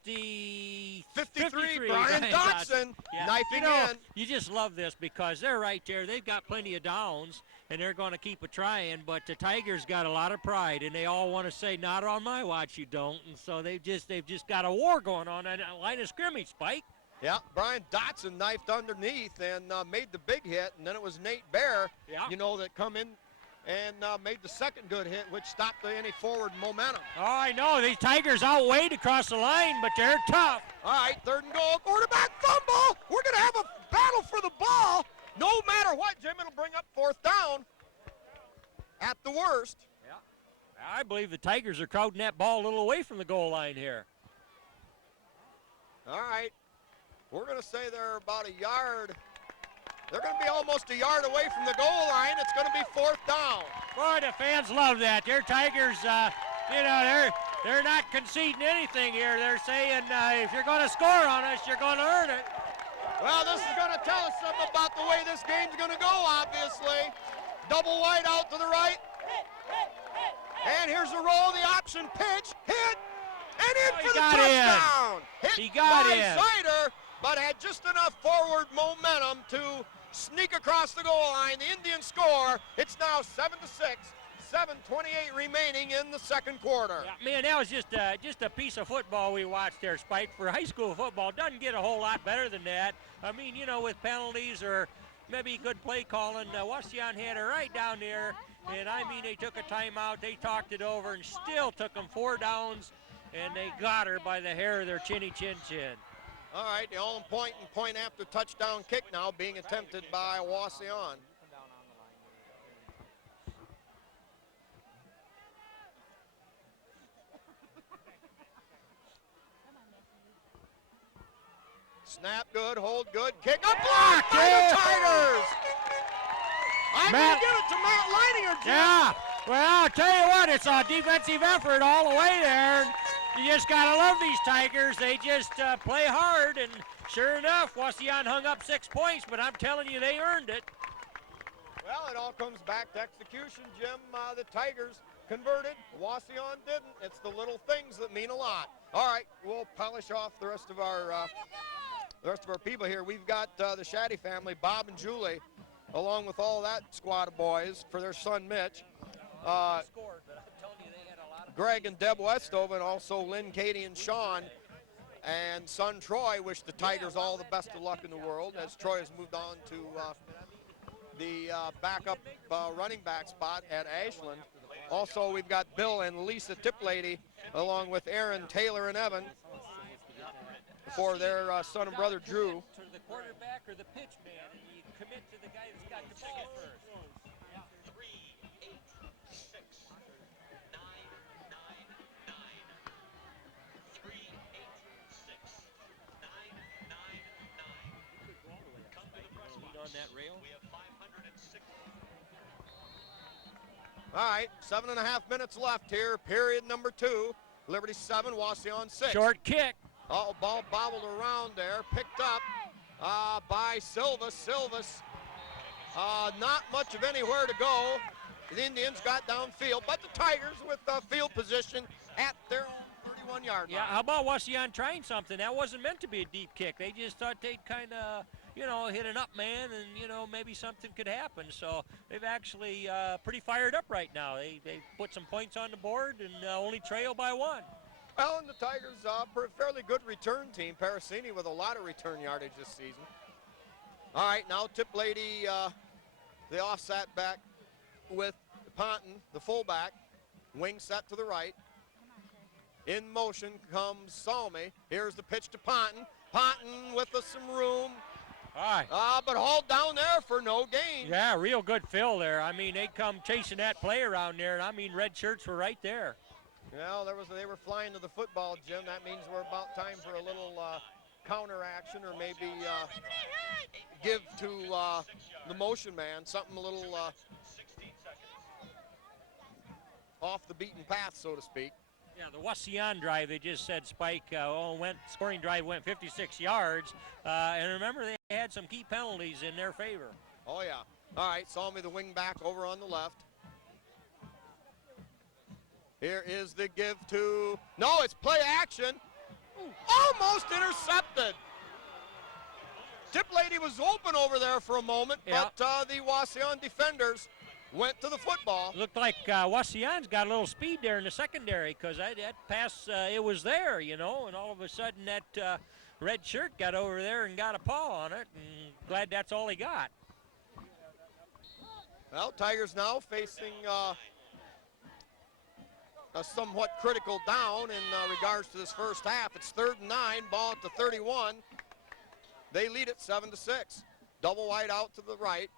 53, Brian Dotson knifing in. You just love this because they're right there. They've got plenty of downs, and they're going to keep a trying, but the Tigers got a lot of pride, and they all want to say, not on my watch, you don't. And so they've just got a war going on that line of scrimmage, Spike. Yeah, Brian Dotson knifed underneath and made the big hit, and then it was Nate Bear, that come in and made the second good hit, which stopped any forward momentum. Oh, I know. These Tigers outweighed across the line, but they're tough. All right, 3rd and goal, quarterback fumble. We're going to have a battle for the ball. No matter what, Jim, it'll bring up 4th down at the worst. Yeah, I believe the Tigers are crowding that ball a little away from the goal line here. All right, we're going to say they're about a yard. They're going to be almost a yard away from the goal line. It's going to be 4th down. Boy, the fans love that. Their Tigers, they're not conceding anything here. They're saying if you're going to score on us, you're going to earn it. Well, this is going to tell us something about the way this game's going to go, obviously. Double wide out to the right. And here's the roll, the option pitch, hit, and in for the touchdown. He got by in. Sider, but had just enough forward momentum to sneak across the goal line. The Indians score. It's now 7-6. 7:28 remaining in the second quarter. Yeah, man, that was just a piece of football we watched there, Spike. For high school football, doesn't get a whole lot better than that. I mean, with penalties or maybe good play calling, Wauseon had it right down there. And, I mean, they took a timeout, they talked it over, and still took them 4 downs, and they got her by the hair of their chinny chin chin. All right, the all-important point after touchdown kick now being attempted by Wauseon. Snap good, hold good, kick up block by the Tigers. I'm going to give it to Matt Leininger, Jim. Yeah, well, I'll tell you what, it's a defensive effort all the way there. You just got to love these Tigers. They just play hard, and sure enough, Wauseon hung up 6 points, but I'm telling you, they earned it. Well, it all comes back to execution, Jim. The Tigers converted, Wauseon didn't. It's the little things that mean a lot. All right, we'll polish off the rest of our people here. We've got the Shaddy family, Bob and Julie, along with all that squad of boys for their son Mitch. Greg and Deb Westover, and also Lynn, Katie, and Sean, and son Troy wish the Tigers all the best of luck in the world as Troy has moved on to the backup running back spot at Ashland. Also, we've got Bill and Lisa Tiplady, along with Aaron, Taylor, and Evan, for their son and brother Drew. To the quarterback or the pitch man, and you commit to the guy that's got the ball first. 3, 8, 6, 9, 9, 9. 3, 8, 6, 9, 9, 9. Come to the press box. On that rail. We have 506. All right, 7.5 minutes left here. Period number 2. Liberty 7, Wauseon 6. Short kick. Oh, ball bobbled around there, picked up by Silvas. Silvas, not much of anywhere to go. The Indians got downfield, but the Tigers with field position at their own 31-yard line. Yeah, how about Wauseon trying something? That wasn't meant to be a deep kick. They just thought they'd kind of, hit an up man and, maybe something could happen. So they've actually pretty fired up right now. They put some points on the board and only trail by 1. Well, and the Tigers, fairly good return team. Parasini with a lot of return yardage this season. All right, now Tiplady, the offset back with Ponton, the fullback. Wing set to the right. In motion comes Salmi. Here's the pitch to Ponton. Ponton with some room. All right. But hauled down there for no gain. Yeah, real good fill there. I mean, they come chasing that play around there, and I mean, red shirts were right there. Well, they were flying to the football, Jim. That means we're about time for a little counter action, or maybe give to the motion man something a little off the beaten path, so to speak. Yeah, the Wauseon drive, they just said Spike scoring drive went 56 yards. And remember, they had some key penalties in their favor. Oh, yeah. All right, Salmi, the wing back over on the left. Here is the give to, no, it's play action. Almost intercepted. Tip Lady was open over there for a moment, Yeah. but the Wauseon defenders went to the football. Looked like Wauseon's got a little speed there in the secondary because that pass, it was there, you know, and all of a sudden that red shirt got over there and got a paw on it, and glad that's all he got. Well, Tigers now facing a somewhat critical down in regards to this first half. It's 3rd and 9, ball at the 31. They lead it 7-6. Double wide out to the right,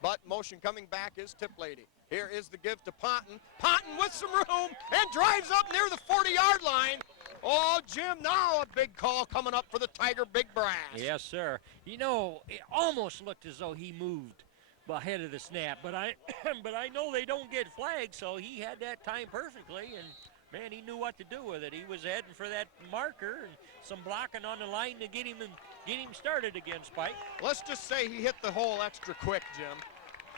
but motion coming back is Tip Lady. Here is the give to Ponton. Ponton with some room and drives up near the 40-yard line. Oh, Jim, now a big call coming up for the Tiger Big Brass. Yes, sir. You know, it almost looked as though he moved ahead of the snap, but I know they don't get flags, so he had that time perfectly, and man, he knew what to do with it. He was heading for that marker and some blocking on the line to get him started again, Spike. Let's just say he hit the hole extra quick, Jim.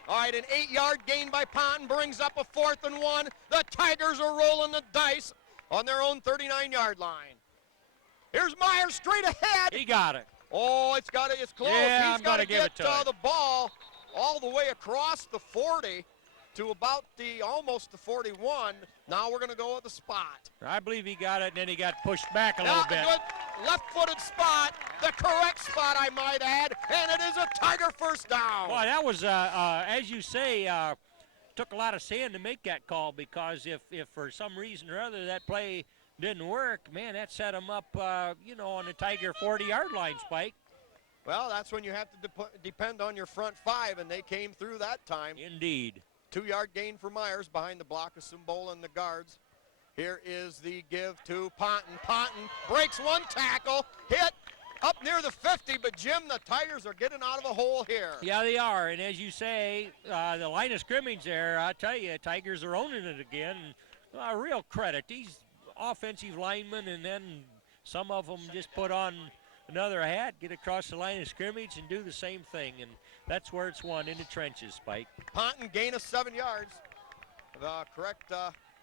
All right, an 8-yard gain by Ponton brings up a 4th and 1. The Tigers are rolling the dice on their own 39-yard line. Here's Myers straight ahead. He got it. Oh, it's close. Yeah, He's got to get the ball all the way across the 40 to about almost the 41. Now we're going to go with the spot. I believe he got it, and then he got pushed back a little bit. Good left-footed spot, the correct spot, I might add, and it is a Tiger first down. Boy, that was, as you say, took a lot of sand to make that call, because if for some reason or other that play didn't work, man, that set him up, on the Tiger 40-yard line, Spike. Well, that's when you have to depend on your front 5, and they came through that time. Indeed. 2-yard gain for Myers behind the block of Simbola and the guards. Here is the give to Ponton. Ponton breaks one tackle, hit up near the 50, but Jim, the Tigers are getting out of a hole here. Yeah, they are, and as you say, the line of scrimmage there, I tell you, Tigers are owning it again. Real credit. These offensive linemen, and then some of them just put on another hat, get across the line of scrimmage, and do the same thing, and that's where it's won, in the trenches, Spike. Ponton gain of 7 yards. The correct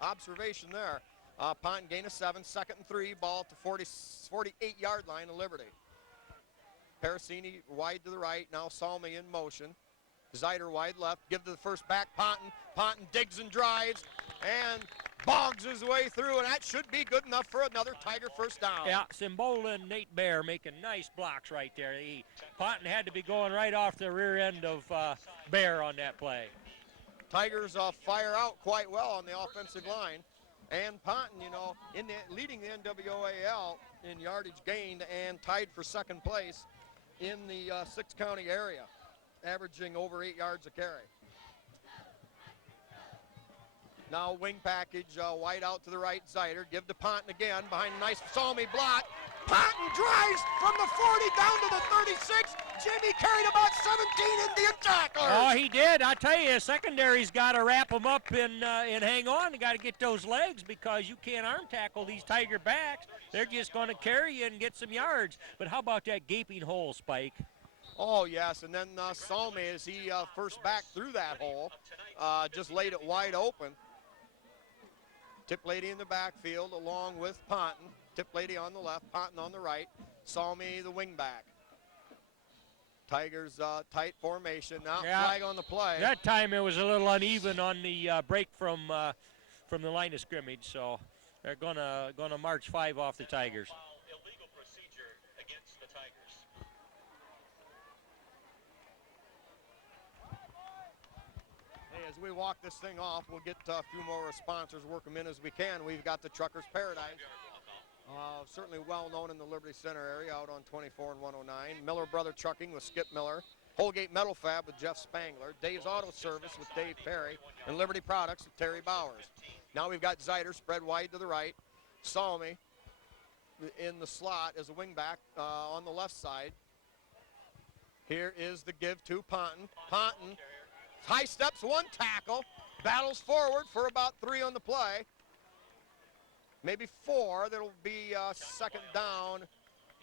observation there. Ponton gain of 7, 2nd and 3, ball at the 48-yard line of Liberty. Parasini wide to the right, now Salmi in motion. Zeider wide left, give to the first back, Ponton. Ponton digs and drives and bogs his way through, and that should be good enough for another Tiger first down. Yeah, Simbola and Nate Bear making nice blocks right there. Ponton had to be going right off the rear end of Bear on that play. Tigers fire out quite well on the offensive line. And Ponton, leading the NWAL in yardage gained and tied for 2nd place in the 6-county area, averaging over 8 yards a carry. Now wing package, wide out to the right, Zeider. Give to Ponton again behind a nice Salmi block. Ponton drives from the 40 down to the 36. Jimmy carried about 17 Indian tacklers. Oh, he did. I tell you, secondary's got to wrap them up and hang on. You got to get those legs, because you can't arm tackle these Tiger backs. They're just going to carry you and get some yards. But how about that gaping hole, Spike? Oh, yes, and then Salmi, as he first back through that hole, just laid it wide open. Tip Lady in the backfield along with Ponton. Tip Lady on the left, Ponton on the right. Salmi, the wing back. Tigers tight formation. Now flag on the play. That time it was a little uneven on the break from the line of scrimmage, so they're gonna march 5 off the Tigers. Illegal procedure against the Tigers. Hey, as we walk this thing off, we'll get a few more sponsors, work them in as we can. We've got the Truckers Paradise. Certainly well known in the Liberty Center area, out on 24 and 109. Miller Brother Trucking with Skip Miller. Holgate Metal Fab with Jeff Spangler. Dave's Auto Service with Dave Perry. And Liberty Products with Terry Bowers. Now we've got Zeider spread wide to the right. Salmi in the slot as a wingback on the left side. Here is the give to Ponton. Ponton high steps one tackle. Battles forward for about 3 on the play. maybe 4. That'll be second down.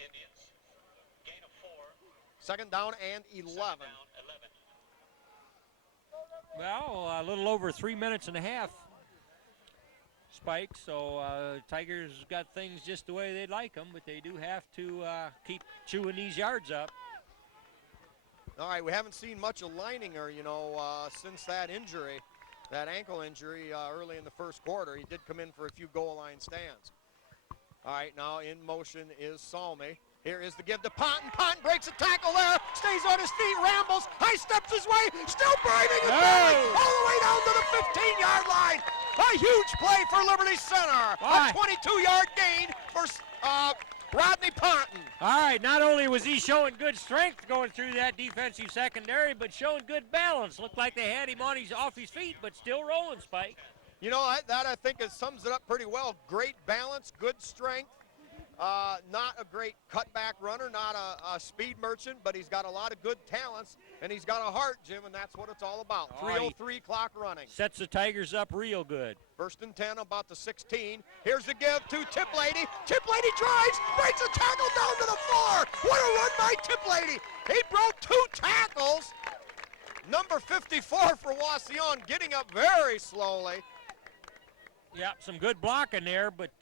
Indians. Gain of 4. Second down and 11. Second down, 11. Well, a little over 3 minutes and a half, Spike. So Tigers got things just the way they'd like them, but they do have to keep chewing these yards up. All right, we haven't seen much of Leininger, since that injury, that ankle injury early in the first quarter. He did come in for a few goal line stands. All right, now in motion is Salmi. Here is the give to Ponton. Ponton breaks a tackle there, stays on his feet, rambles, high steps his way, still braving it all the way down to the 15-yard line. A huge play for Liberty Center. A 22-yard gain for Rodney Ponton. All right, not only was he showing good strength going through that defensive secondary, but showing good balance. Looked like they had him off his feet, but still rolling, Spike. That I think sums it up pretty well. Great balance, good strength. Not a great cutback runner, not a speed merchant, but he's got a lot of good talents, and he's got a heart, Jim, and that's what it's all about. 3:03 clock running. Sets the Tigers up real good. First and 10, about the 16. Here's the give to Tiplady. Tiplady drives, breaks a tackle down to the 4. What a run by Tiplady. He broke 2 tackles. Number 54 for Wauseon, getting up very slowly. Yeah, some good blocking there, but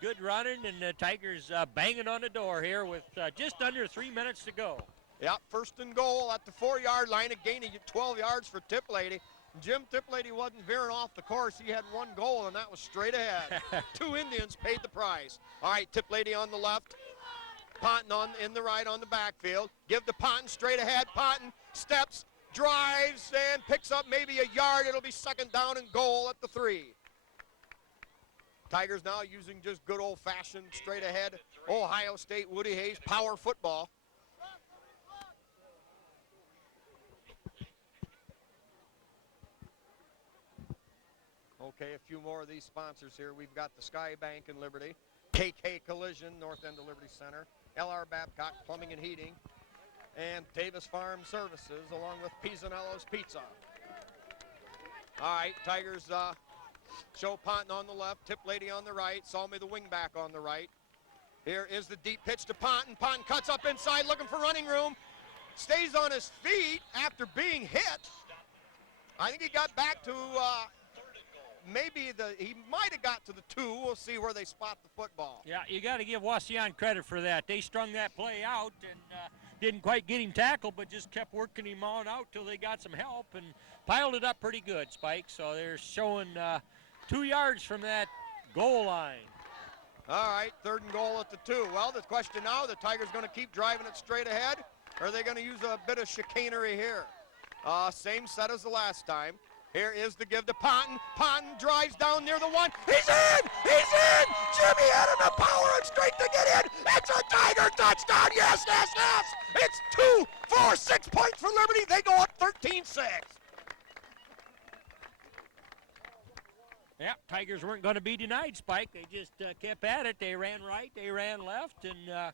good running, and the Tigers banging on the door here with just under 3 minutes to go. Yeah, first and goal at the 4-yard line, a gain of 12 yards for Tiplady. Jim, Tiplady wasn't veering off the course. He had 1 goal, and that was straight ahead. 2 Indians paid the price. All right, Tiplady on the left, Ponton in the right on the backfield. Give to Ponton straight ahead. Ponton steps, drives, and picks up maybe a yard. It'll be second down and goal at the 3. Tigers now using just good old-fashioned straight ahead Ohio State Woody Hayes power football. Okay, a few more of these sponsors here. We've got the Sky Bank in Liberty, KK Collision, north end of Liberty Center, LR Babcock Plumbing and Heating, and Davis Farm Services, along with Pisanello's Pizza. All right, Tigers show Ponton on the left, Tiplady on the right, Salmi the wingback on the right. Here is the deep pitch to Ponton. Ponton cuts up inside, looking for running room. Stays on his feet after being hit. I think he got back to he might have got to the 2. We'll see where they spot the football. Yeah, you got to give Wauseon credit for that. They strung that play out and didn't quite get him tackled, but just kept working him on out till they got some help and piled it up pretty good, Spike. So they're showing 2 yards from that goal line. All right, third and goal at the 2. Well, the question now, the Tigers going to keep driving it straight ahead, or are they going to use a bit of chicanery here? Same set as the last time. Here is the give to Ponton. Ponton drives down near the 1. He's in! He's in! Jimmy had enough power and strength to get in. It's a Tiger touchdown. Yes, yes, yes! It's 2, 4, 6 points for Liberty. They go up 13-6. Yeah, Tigers weren't going to be denied, Spike. They just kept at it. They ran right, they ran left, and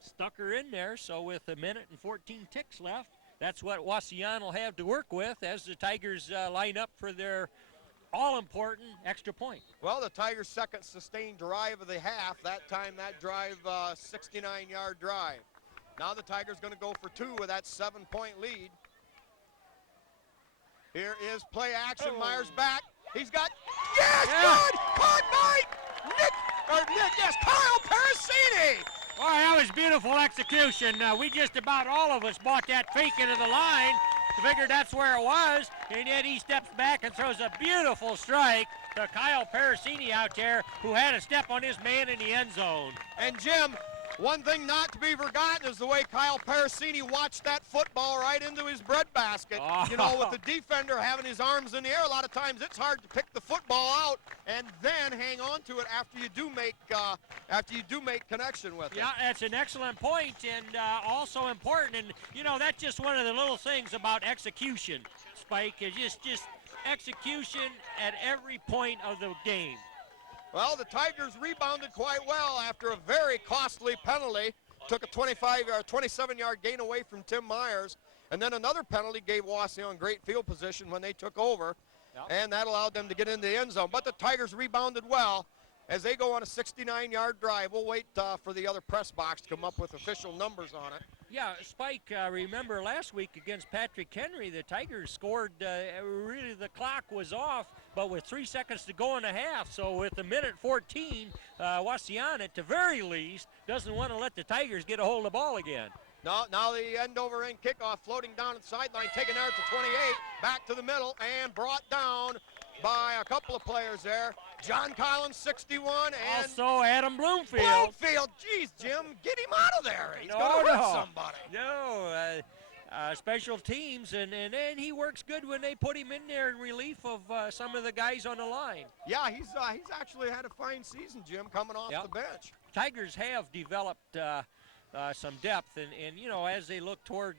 stuck her in there. So with 1 minute and 14 ticks left, that's what Wauseon will have to work with as the Tigers line up for their all-important extra point. Well, the Tigers' second sustained drive of the half. That time, that drive, 69-yard drive. Now the Tigers going to go for 2 with that 7-point lead. Here is play action. Myers back. He's got, yes, good! Caught by Kyle Parasini! Boy, that was beautiful execution. We just about all of us bought that fake into the line. Figured that's where it was, and yet he steps back and throws a beautiful strike to Kyle Parasini out there, who had a step on his man in the end zone. And Jim, one thing not to be forgotten is the way Kyle Parasini watched that football right into his breadbasket. Oh. You know, with the defender having his arms in the air, a lot of times it's hard to pick the football out and then hang on to it after you do make connection with it. Yeah, that's an excellent point, and also important. And you know, that's just one of the little things about execution, Spike, is just execution at every point of the game. Well, the Tigers rebounded quite well after a very costly penalty. Took a 27-yard gain away from Tim Myers. And then another penalty gave Wauseon great field position when they took over. Yep. And that allowed them to get into the end zone. But the Tigers rebounded well. as they go on a 69-yard drive. We'll wait for the other press box to come up with official numbers on it. Yeah, Spike, remember last week against Patrick Henry, the Tigers scored, really the clock was off, but with 3 seconds to go in a half. So with a minute 14, Wauseon at the very least doesn't want to let the Tigers get a hold of the ball again. Now the end-over-end kickoff floating down the sideline, taken out to 28, back to the middle, and brought down by a couple of players there. John Collins, 61, and also Adam Bloomfield. Bloomfield, geez, Jim, get him out of there. He's going to hurt somebody. No, special teams, and he works good when they put him in there in relief of some of the guys on the line. Yeah, he's actually had a fine season, Jim, coming off the bench. Tigers have developed some depth, and you know, as they look toward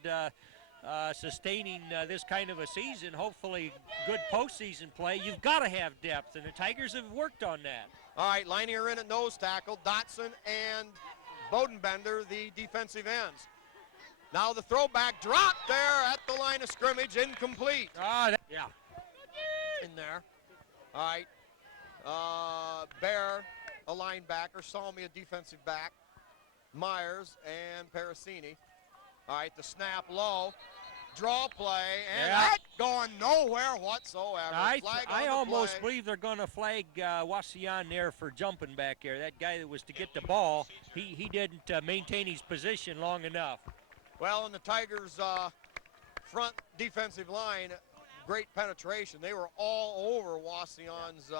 sustaining this kind of a season, hopefully good postseason play, you've got to have depth, and the Tigers have worked on that. All right, lining her in at nose tackle, Dotson and Bodenbender, the defensive ends. Now the throwback drop there at the line of scrimmage, incomplete. Yeah. In there. All right, Bear, a linebacker, Salmi, a defensive back, Myers and Parasini. All right, the snap low, draw play, and that going nowhere whatsoever. I almost believe they're going to flag Wauseon there for jumping back there. That guy that was to get the ball, he didn't maintain his position long enough. Well, in the Tigers' front defensive line, great penetration. They were all over Wauseon's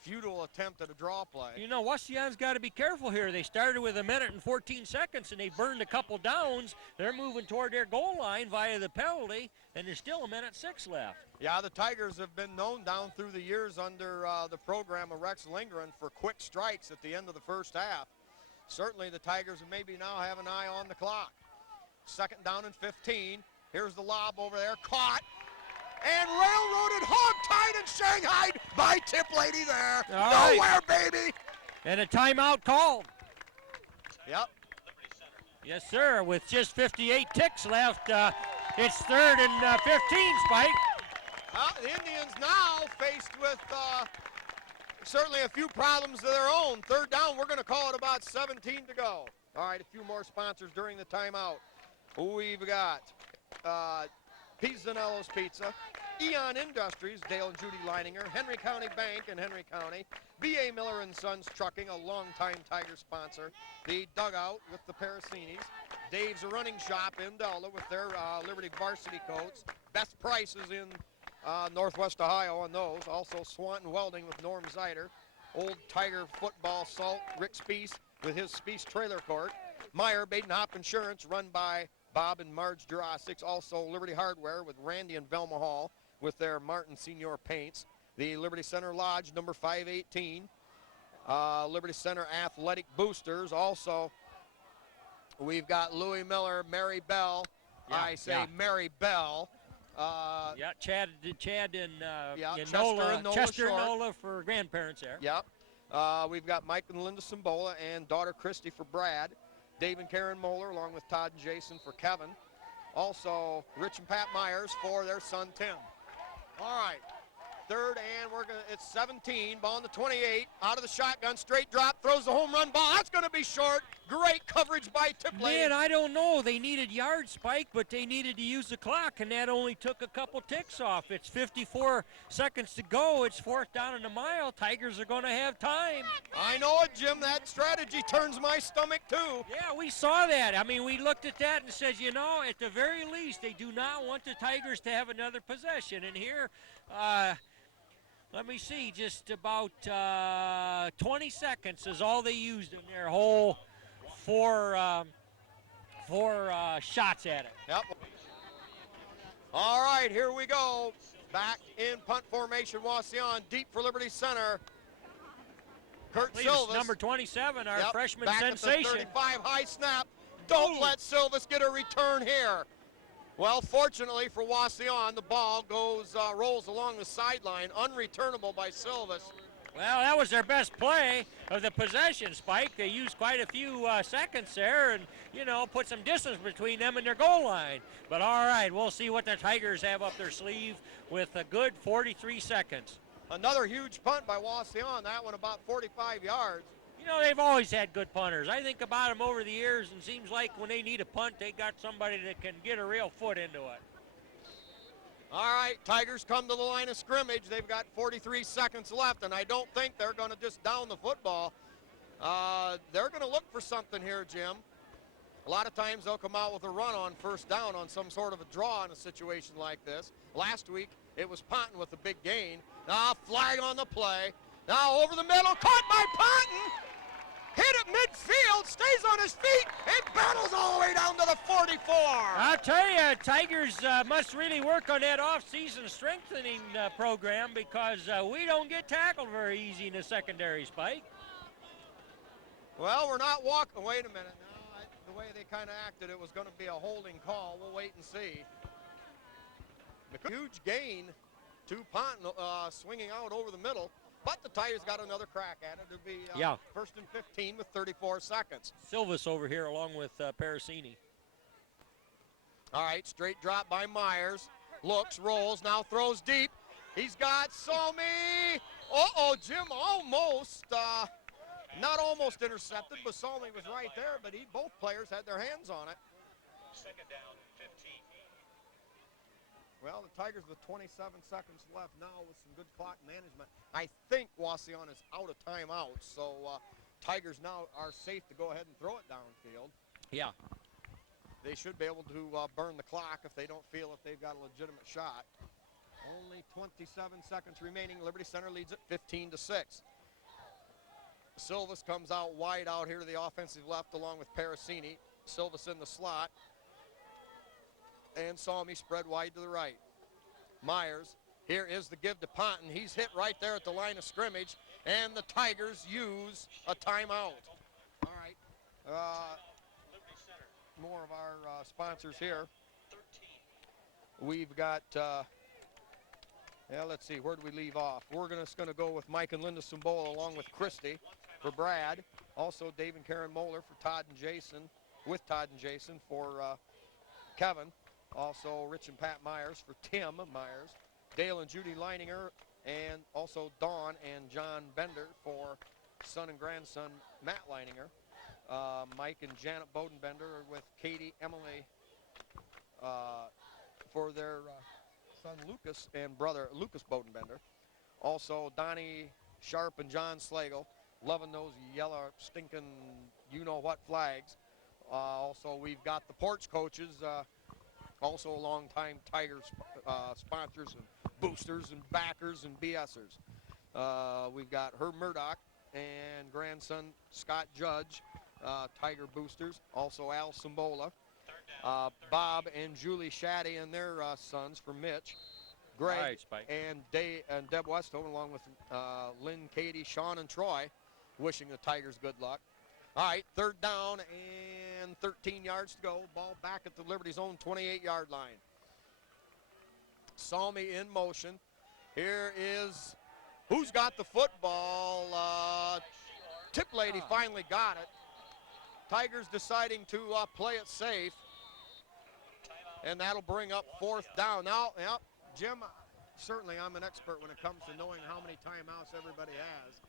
futile attempt at a draw play. You know, Wauseon's got to be careful here. They started with a minute and 14 seconds, and they burned a couple downs. They're moving toward their goal line via the penalty, and there's still a minute 6 left. Yeah, the Tigers have been known down through the years under the program of Rex Lindgren for quick strikes at the end of the first half. Certainly the Tigers maybe now have an eye on the clock. Second down and 15. Here's the lob over there, caught. And railroaded, hog-tied, and shanghaied by Tip Lady there. Nowhere, baby. And a timeout called. Yep. Yes, sir. With just 58 ticks left, it's 3rd and 15, Spike. The Indians now faced with certainly a few problems of their own. 3rd down, we're going to call it about 17 to go. All right, a few more sponsors during the timeout. We've got Pizzanello's Pizza, Eon Industries, Dale and Judy Leininger, Henry County Bank in Henry County, B.A. Miller & Sons Trucking, a longtime Tiger sponsor, the Dugout with the Parasinis, Dave's Running Shop in Delta with their Liberty varsity coats, best prices in Northwest Ohio on those, also Swanton Welding with Norm Zeider, Old Tiger Football Salt, Rick Speece with his Speece Trailer Court, Meyer Baden-Hop Insurance run by Bob and Marge Jurassics, also Liberty Hardware with Randy and Velma Hall with their Martin Senior Paints. The Liberty Center Lodge, number 518. Liberty Center Athletic Boosters. Also, we've got Louis Miller, Mary Bell. Mary Bell. Chad and Chester Chester Short. and Nola for grandparents there. Yep. We've got Mike and Linda Sambola and daughter Christy for Brad. Dave and Karen Moeller, along with Todd and Jason for Kevin. Also, Rich and Pat Myers for their son, Tim. All right, 3rd, and it's 17, ball on the 28, out of the shotgun, straight drop, throws the home run ball. That's going to be short. Great coverage by Tip Lady. Man, I don't know. They needed yard, Spike, but they needed to use the clock, and that only took a couple ticks off. It's 54 seconds to go. It's 4th down and a mile. Tigers are going to have time. I know it, Jim. That strategy turns my stomach, too. Yeah, we saw that. I mean, we looked at that and said, you know, at the very least, they do not want the Tigers to have another possession. And here, let me see, just about 20 seconds is all they used in their whole four shots at it. Yep. All right, here we go. Back in punt formation, Wauseon deep for Liberty Center. Kurt Silvas. Number 27, our freshman back sensation. At the 35 high snap. Don't let Silvas get a return here. Well, fortunately for Wauseon, the ball rolls along the sideline, unreturnable by Silvas. Well, that was their best play of the possession, Spike. They used quite a few seconds there and, you know, put some distance between them and their goal line. But all right, we'll see what the Tigers have up their sleeve with a good 43 seconds. Another huge punt by Wauseon. That one about 45 yards. You know, they've always had good punters. I think about them over the years, and seems like when they need a punt, they got somebody that can get a real foot into it. All right, Tigers come to the line of scrimmage. They've got 43 seconds left, and I don't think they're going to just down the football. They're going to look for something here, Jim. A lot of times they'll come out with a run on first down on some sort of a draw in a situation like this. Last week, it was Ponton with a big gain. Now flag on the play. Now over the middle, caught by Ponton. Hit at midfield, stays on his feet, and battles all the way down to the 44. I'll tell you, Tigers must really work on that off-season strengthening program, because we don't get tackled very easy in the secondary, Spike. Well, we're not walking. Wait a minute. Now, the way they kind of acted, it was going to be a holding call. We'll wait and see. Huge gain to Ponton, swinging out over the middle. But the Tigers got another crack at it. It'll be first and 15 with 34 seconds. Silvis over here along with Parasini. All right, straight drop by Myers. Looks, rolls, now throws deep. He's got Salmi. Uh-oh, Jim almost, not almost intercepted, but Salmi was right there, but both players had their hands on it. Second down, 15. Well, the Tigers with 27 seconds left now with some good clock management. I think Wauseon is out of timeout, so Tigers now are safe to go ahead and throw it downfield. Yeah. They should be able to burn the clock if they don't feel that they've got a legitimate shot. Only 27 seconds remaining. Liberty Center leads it 15-6. Silvis comes out wide out here to the offensive left along with Parasini. Silvis in the slot. And Salmi spread wide to the right. Myers, here is the give to Ponton. He's hit right there at the line of scrimmage, and the Tigers use a timeout. All right. More of our sponsors here. We've got, let's see, where do we leave off? We're just going to go with Mike and Linda Sumbola along with Christy for Brad. Also Dave and Karen Moeller for Todd and Jason, with Todd and Jason for Kevin. Also Rich and Pat Myers for Tim Myers. Dale and Judy Leininger, and also Dawn and John Bender for son and grandson Matt Leininger. Mike and Janet Bodenbender with Katie Emily for their son Lucas and brother Lucas Bodenbender. Also Donnie Sharp and John Slagle, loving those yellow stinking you-know-what flags. Also we've got the porch coaches, also a long-time Tigers sponsors and boosters and backers and BSers. We've got Herb Murdoch and grandson Scott Judge, Tiger boosters. Also Al Sumbola, Bob and Julie Shaddy and their sons for Mitch. Greg and Deb Westone, along with Lynn, Katie, Sean, and Troy, wishing the Tigers good luck. All right, third down and 13 yards to go. Ball back at the Liberty's own 28-yard line. Salmi in motion. Here is, who's got the football? Tip Lady finally got it. Tigers deciding to play it safe. And that'll bring up fourth down. Now, Jim, certainly I'm an expert when it comes to knowing how many timeouts everybody has.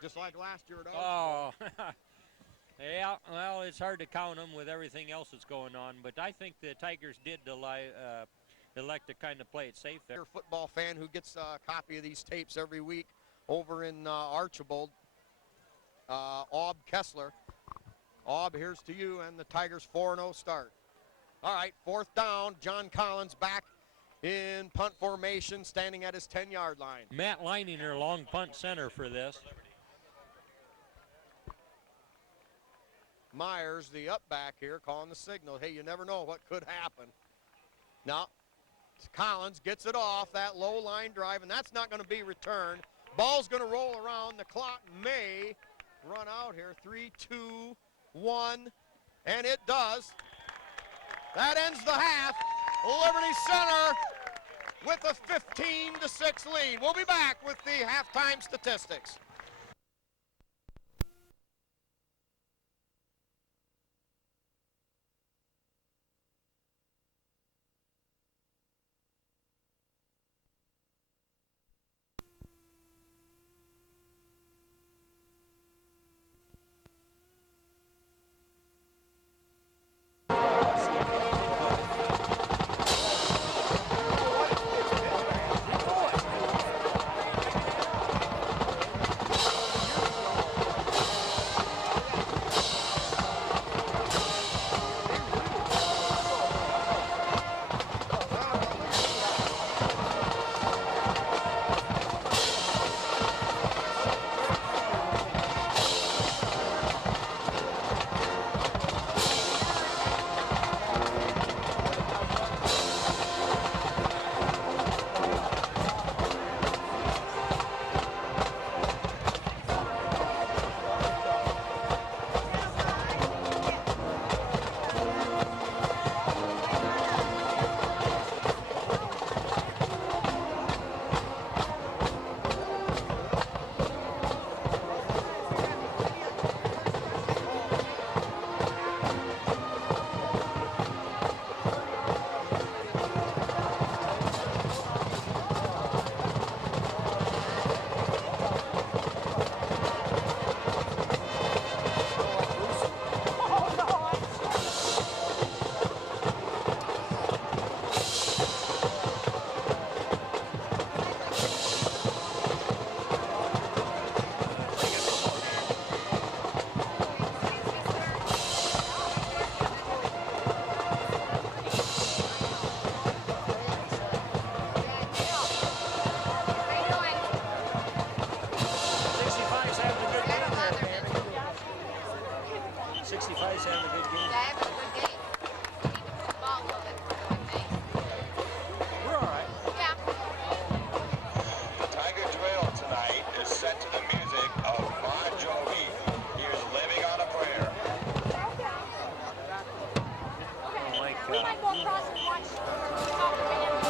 Just like last year at Oaks. Oh, yeah, well, it's hard to count them with everything else that's going on, but I think the Tigers did elect to kind of play it safe there. You're a football fan who gets a copy of these tapes every week over in Archibald, Aub Kessler. Aub, here's to you and the Tigers 4-0 start. All right, fourth down. John Collins back in punt formation, standing at his 10-yard line. Matt Leininger, long punt center for this. Myers, the up back here, calling the signal. Hey, you never know what could happen. Now, Collins gets it off that low line drive, and that's not going to be returned. Ball's going to roll around. The clock may run out here. 3, 2, 1, and it does. That ends the half. Liberty Center with a 15-6 lead. We'll be back with the halftime statistics. We might go across and watch soccer band.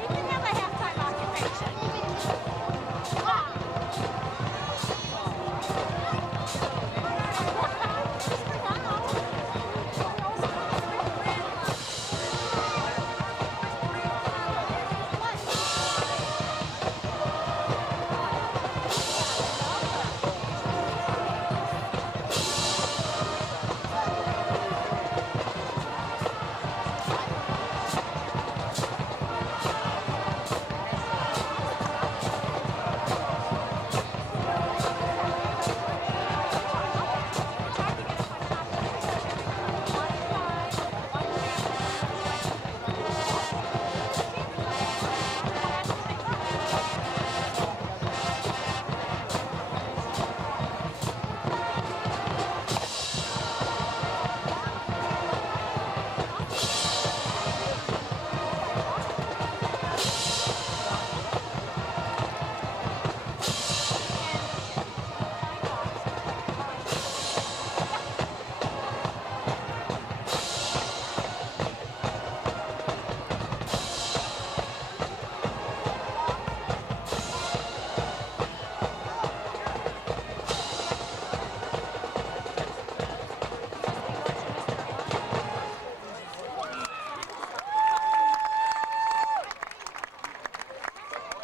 You can have a halftime occupation.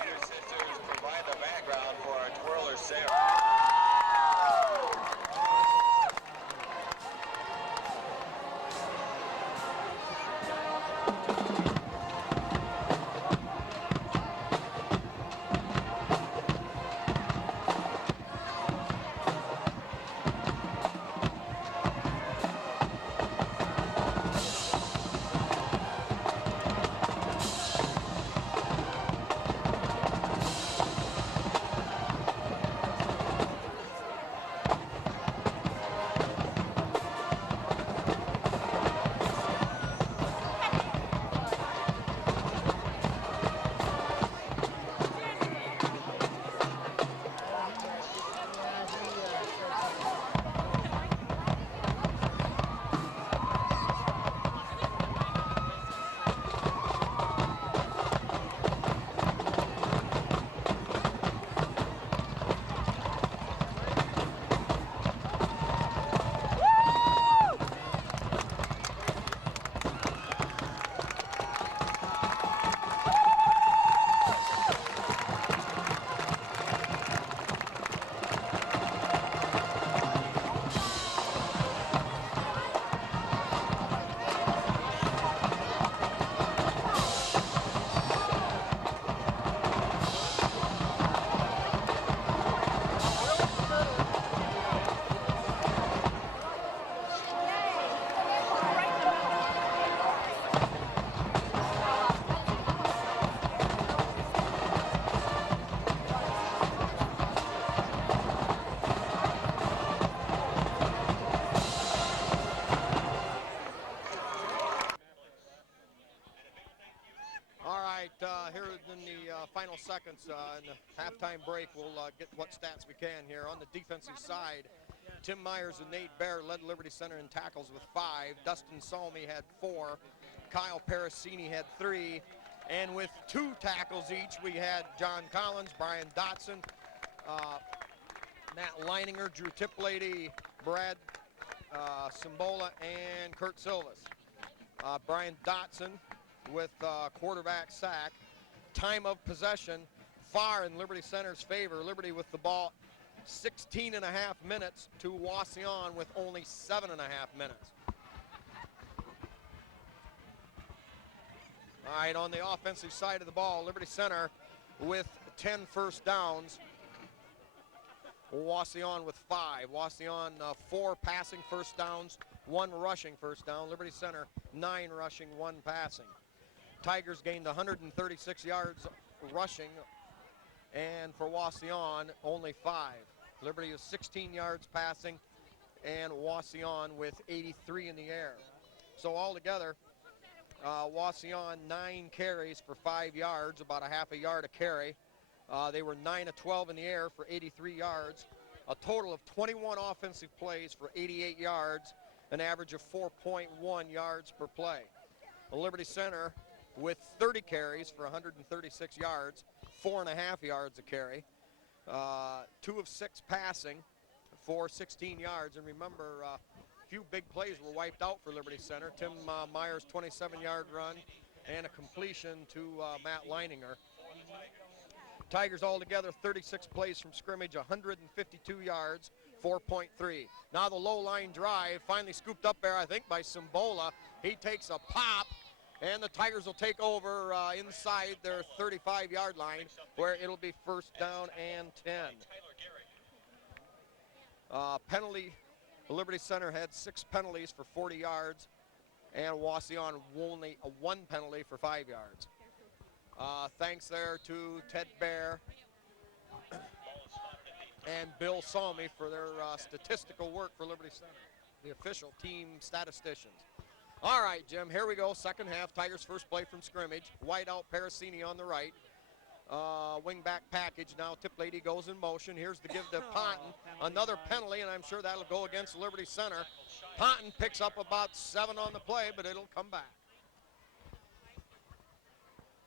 Your sisters provide the background for our twirler Sarah. All right, here in the final seconds in the halftime break, we'll get what stats we can here. On the defensive side, Tim Myers and Nate Bear led Liberty Center in tackles with 5. Dustin Salmi had 4. Kyle Parasini had 3. And with 2 tackles each, we had John Collins, Brian Dotson, Matt Leininger, Drew Tiplady, Brad Simbola, and Kurt Silvas. Brian Dotson with quarterback sack. Time of possession far in Liberty Center's favor. Liberty with the ball 16 and a half minutes to Wauseon with only 7 and a half minutes. All right, on the offensive side of the ball, Liberty Center with 10 first downs. Wauseon with 5. Wauseon 4 passing first downs, 1 rushing first down. Liberty Center 9 rushing, 1 passing. Tigers gained 136 yards rushing, and for Wauseon only 5. Liberty is 16 yards passing, and Wauseon with 83 in the air. So altogether, Wauseon 9 carries for 5 yards, about a half a yard a carry. They were 9 of 12 in the air for 83 yards. A total of 21 offensive plays for 88 yards, an average of 4.1 yards per play. Liberty Center with 30 carries for 136 yards, 4.5 yards a carry. 2 of 6 passing for 16 yards. And remember, a few big plays were wiped out for Liberty Center. Tim Myers' 27-yard run and a completion to Matt Leininger. Tigers altogether 36 plays from scrimmage, 152 yards, 4.3. Now the low line drive finally scooped up there, I think, by Simbola. He takes a pop, and the Tigers will take over inside their 35-yard line, where it'll be first down and 10. Penalty, Liberty Center had 6 penalties for 40 yards, and Wauseon only 1 penalty for 5 yards. Thanks there to Ted Bear and Bill Salmi for their statistical work for Liberty Center, the official team statisticians. All right, Jim, here we go, second half. Tigers first play from scrimmage. Wide out Parasini on the right. Wing back package now. Tip Lady goes in motion. Here's the give to Ponton. Another penalty, and I'm sure that'll go against Liberty Center. Ponton picks up about 7 on the play, but it'll come back.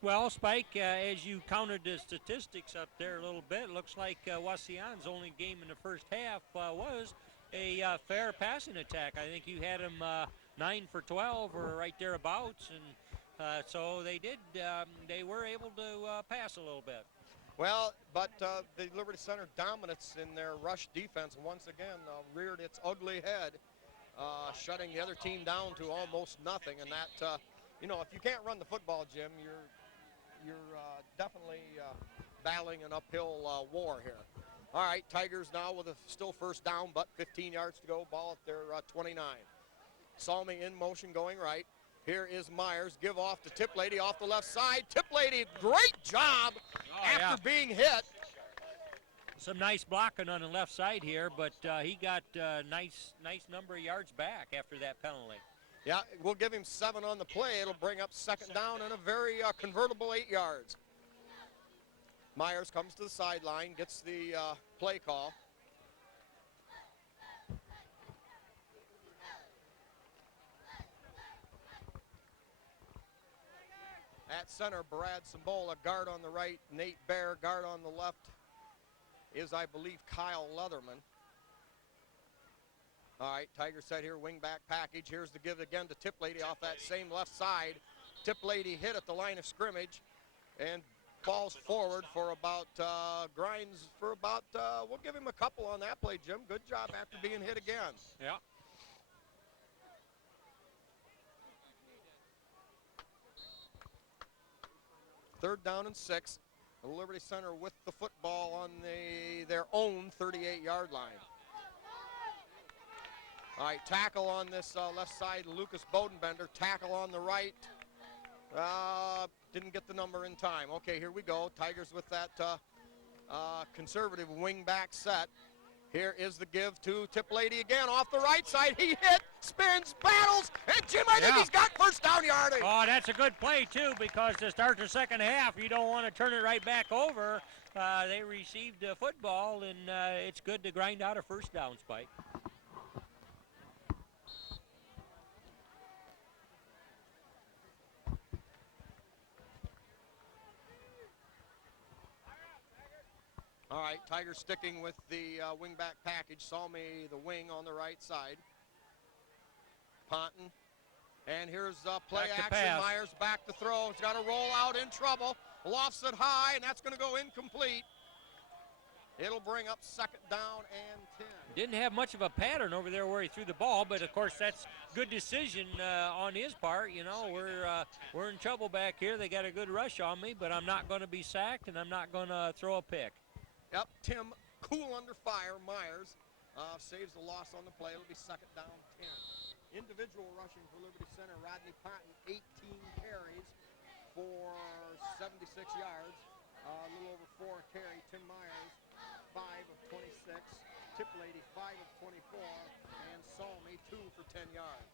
Well, Spike, as you counted the statistics up there a little bit, looks like Wauseon's only game in the first half was a fair passing attack. I think you had him 9 for 12 or right thereabouts, and so they were able to pass a little bit. Well, but the Liberty Center dominance in their rush defense once again reared its ugly head, shutting the other team down to almost nothing. And that, if you can't run the football, Jim, you're definitely battling an uphill war here. All right, Tigers now with a still first down, but 15 yards to go, ball at their 29. Salmi in motion going right. Here is Myers, give off to Tip Lady off the left side. Tip Lady, great job after being hit. Some nice blocking on the left side here, but he got nice number of yards back after that penalty. Yeah, we'll give him 7 on the play. It'll bring up second down and a very convertible 8 yards. Myers comes to the sideline, gets the play call. At center, Brad Simbola, guard on the right. Nate Bear, guard on the left, is, I believe, Kyle Leatherman. All right, Tiger set here, wing back package. Here's the give again to Tip Lady off that same left side. Tip Lady hit at the line of scrimmage and falls forward for about, grinds for about, we'll give him a couple on that play, Jim. Good job after being hit again. Yeah. Third down and 6. The Liberty Center with the football on their own 38-yard line. All right, tackle on this left side, Lucas Bodenbender. Tackle on the right. Didn't get the number in time. Okay, here we go. Tigers with that conservative wing back set. Here is the give to Tip Lady again off the right side. He hit, spins, battles, and Jim, I think he's got first down yardage. Oh, that's a good play, too, because to start the second half, you don't want to turn it right back over. They received the football, and it's good to grind out a first down, Spike. All right, Tigers sticking with the wing-back package. Salmi, the wing on the right side. Ponton. And here's play action. Myers back to throw. He's got to roll out in trouble. Lofts it high, and that's going to go incomplete. It'll bring up second down and 10. Didn't have much of a pattern over there where he threw the ball, but of course that's good decision on his part. You know, we're in trouble back here. They got a good rush on me, but I'm not going to be sacked and I'm not going to throw a pick. Yep, Tim, cool under fire. Myers saves the loss on the play. It'll be second down 10. Individual rushing for Liberty Center, Rodney Ponton, 18 carries for 76 yards. A little over 4 a carry. Tim Myers, 5 of 26. Tiplady, 5 of 24. And Salmi, 2 for 10 yards.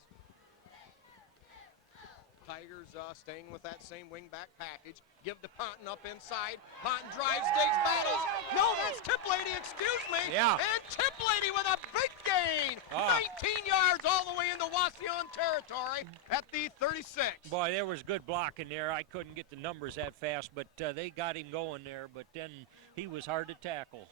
Tigers staying with that same wing-back package. Give to Ponton up inside. Ponton drives, digs, battles. No, that's Tiplady, excuse me. Yeah. And Tiplady with a big gain. 19 yards all the way into Wauseon territory at the 36. Boy, there was good blocking there. I couldn't get the numbers that fast, but they got him going there. But then he was hard to tackle.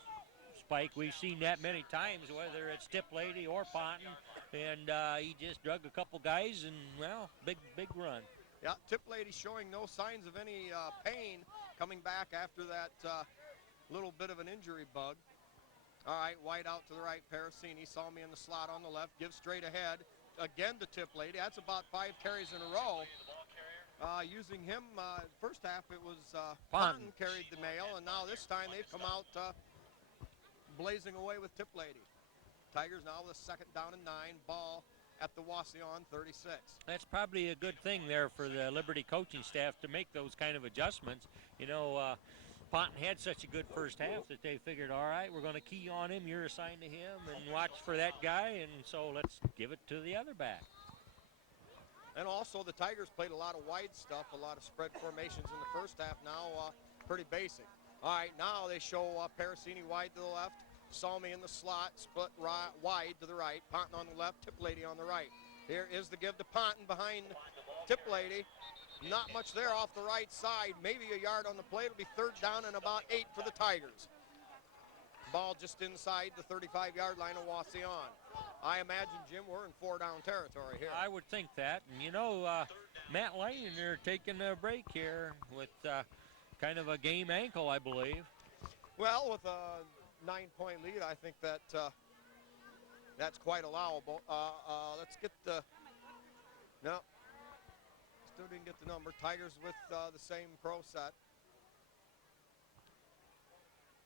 Spike, we've seen that many times, whether it's Tiplady or Ponton, and he just drug a couple guys and, well, big run. Yeah, Tiplady showing no signs of any pain coming back after that little bit of an injury bug. All right, wide out to the right, Parasini saw me in the slot on the left, gives straight ahead, again to Tiplady. That's about 5 carries in a row. Using him, first half it was Ponton carried the mail, and now this time they've come out blazing away with Tiplady. Tigers now with second down and 9, ball at the Wauseon 36. That's probably a good thing there for the Liberty coaching staff to make those kind of adjustments. You know, Ponton had such a good first half that they figured, all right, we're going to key on him, you're assigned to him, and watch for that guy, and so let's give it to the other back. And also the Tigers played a lot of wide stuff, a lot of spread formations in the first half, now pretty basic. All right, now they show Parasini wide to the left, Salmi in the slot, split wide to the right, Ponton on the left, Tiplady on the right. Here is the give to Ponton behind Tiplady. Not much there off the right side, maybe a yard on the play. It'll be third down and about 8 for the Tigers. Ball just inside the 35-yard line of Wauseon. I imagine, Jim, we're in 4-down territory here. I would think that. And, you know, Matt Lane, they're taking a break here with kind of a game ankle, I believe. Well, with a 9-point lead, I think that that's quite allowable. Let's get the, no, still didn't get the number. Tigers with the same pro set.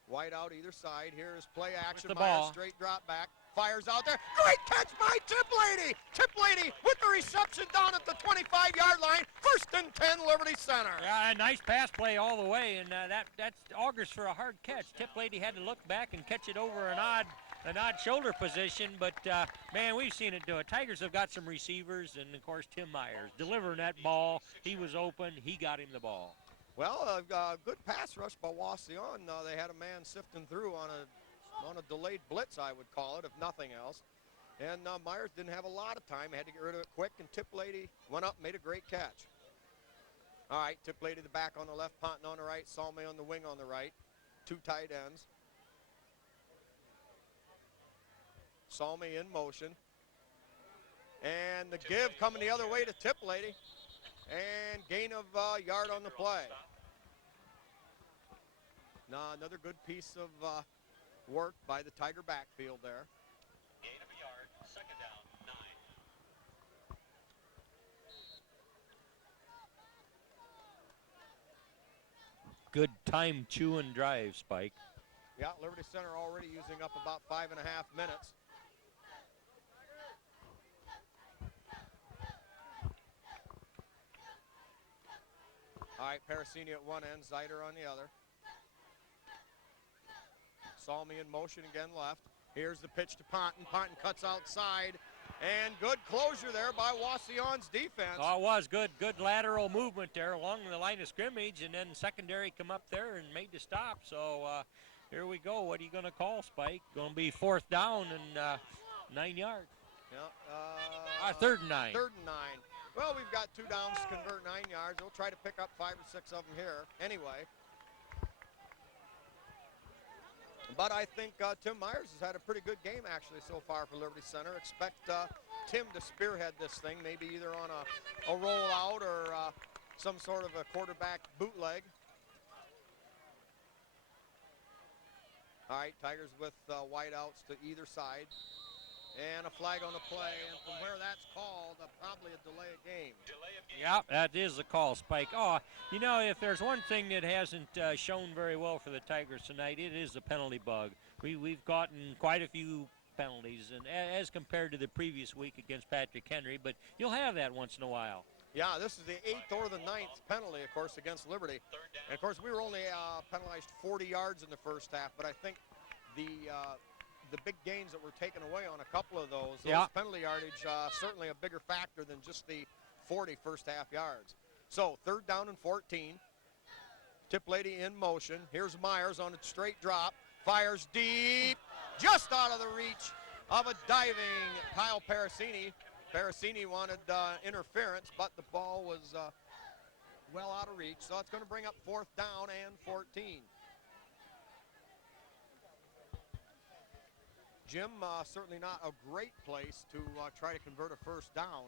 Wide out either side. Here is play action. Myers, straight drop back. Fires out there. Great catch by Tiplady. Tiplady with the reception down at the 25-yard line. First and 10, Liberty Center. Yeah, a nice pass play all the way, and that augurs for a hard catch. Tiplady had to look back and catch it over an odd shoulder position, but man, we've seen it do it. Tigers have got some receivers, and of course Tim Myers delivering that ball. He was open. He got him the ball. Well, a good pass rush by Wauseon. They had a man sifting through on a delayed blitz, I would call it, if nothing else. And Myers didn't have a lot of time. Had to get rid of it quick, and Tiplady went up and made a great catch. All right, Tiplady the back on the left, Ponton on the right, Salmi on the wing on the right. 2 tight ends. Salmi in motion. And the give coming the other way to Tiplady. And gain of yard on the play. Now another good piece of work by the Tiger backfield there. Gain of a yard, second down, 9. Good time chewing drive, Spike. Yeah, Liberty Center already using up about 5.5 minutes. All right, Parasini at one end, Zeider on the other. Salmi in motion again left. Here's the pitch to Ponton. Ponton cuts outside. And good closure there by Wauseon's defense. Oh, it was good lateral movement there along the line of scrimmage, and then secondary come up there and made the stop. So here we go. What are you going to call, Spike? Going to be fourth down and 9 yards. Yeah, Third and 9. Third and 9. Well, we've got 2 downs to convert 9 yards. We'll try to pick up 5 or 6 of them here anyway. But I think Tim Myers has had a pretty good game actually so far for Liberty Center. Expect Tim to spearhead this thing, maybe either on a rollout or some sort of a quarterback bootleg. All right, Tigers with wideouts to either side. And a flag on the play, and from where that's called, probably a delay of game. Yeah, that is the call, Spike. Oh, you know, if there's one thing that hasn't shown very well for the Tigers tonight, it is the penalty bug. We've gotten quite a few penalties, and as compared to the previous week against Patrick Henry, but you'll have that once in a while. Yeah, this is the 8th or the 9th penalty, of course, against Liberty. And, of course, we were only penalized 40 yards in the first half, but I think the big gains that were taken away on a couple of those penalty yardage, certainly a bigger factor than just the 40 first half yards. So 3rd down and 14. Tip lady in motion. Here's Myers on a straight drop. Fires deep, just out of the reach of a diving Kyle Parasini. Parasini wanted interference, but the ball was well out of reach. So it's going to bring up 4th down and 14. Jim, certainly not a great place to try to convert a first down.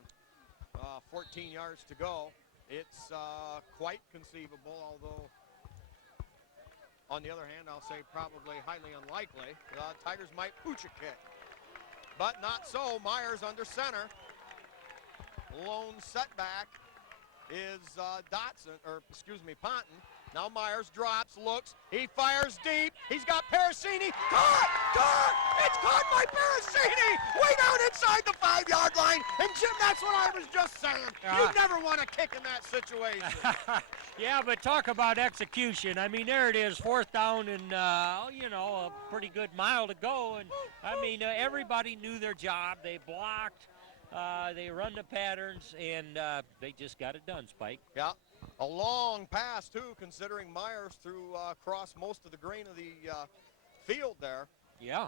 14 yards to go. It's quite conceivable, although on the other hand, I'll say probably highly unlikely. Tigers might pooch a kick, but not so. Myers under center. Lone setback is Ponton. Now Myers drops, looks, he fires deep, he's got Parasini, caught! It's caught by Parasini! Way down inside the 5-yard line, and Jim, that's what I was just saying. You never want to kick in that situation. Yeah, but talk about execution. I mean, there it is, 4th down and, a pretty good mile to go, and I mean, everybody knew their job. They blocked, they run the patterns, and they just got it done, Spike. Yeah. A long pass, too, considering Myers threw across most of the grain of the field there. Yeah.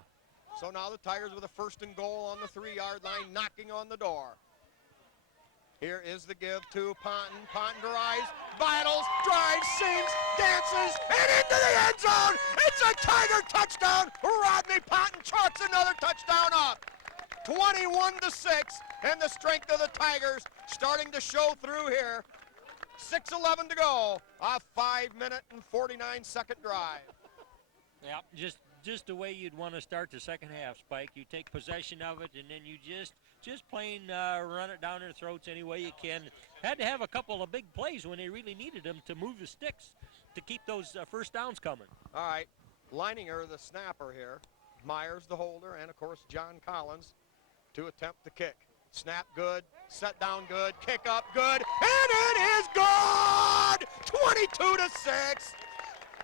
So now the Tigers with a 1st and goal on the 3-yard line, knocking on the door. Here is the give to Ponton. Ponton drives, battles, drives, seams, dances, and into the end zone. It's a Tiger touchdown. Rodney Ponton chalks another touchdown up. 21-6, and the strength of the Tigers starting to show through here. 6:11 to go, a 5-minute and 49-second drive. Yeah, just the way you'd want to start the second half, Spike. You take possession of it, and then you just plain run it down their throats any way you can. Had to have a couple of big plays when they really needed them to move the sticks to keep those first downs coming. All right, Leininger, the snapper here. Myers, the holder, and, of course, John Collins to attempt the kick. Snap good, set down good, kick up good, and it is good! 22-6.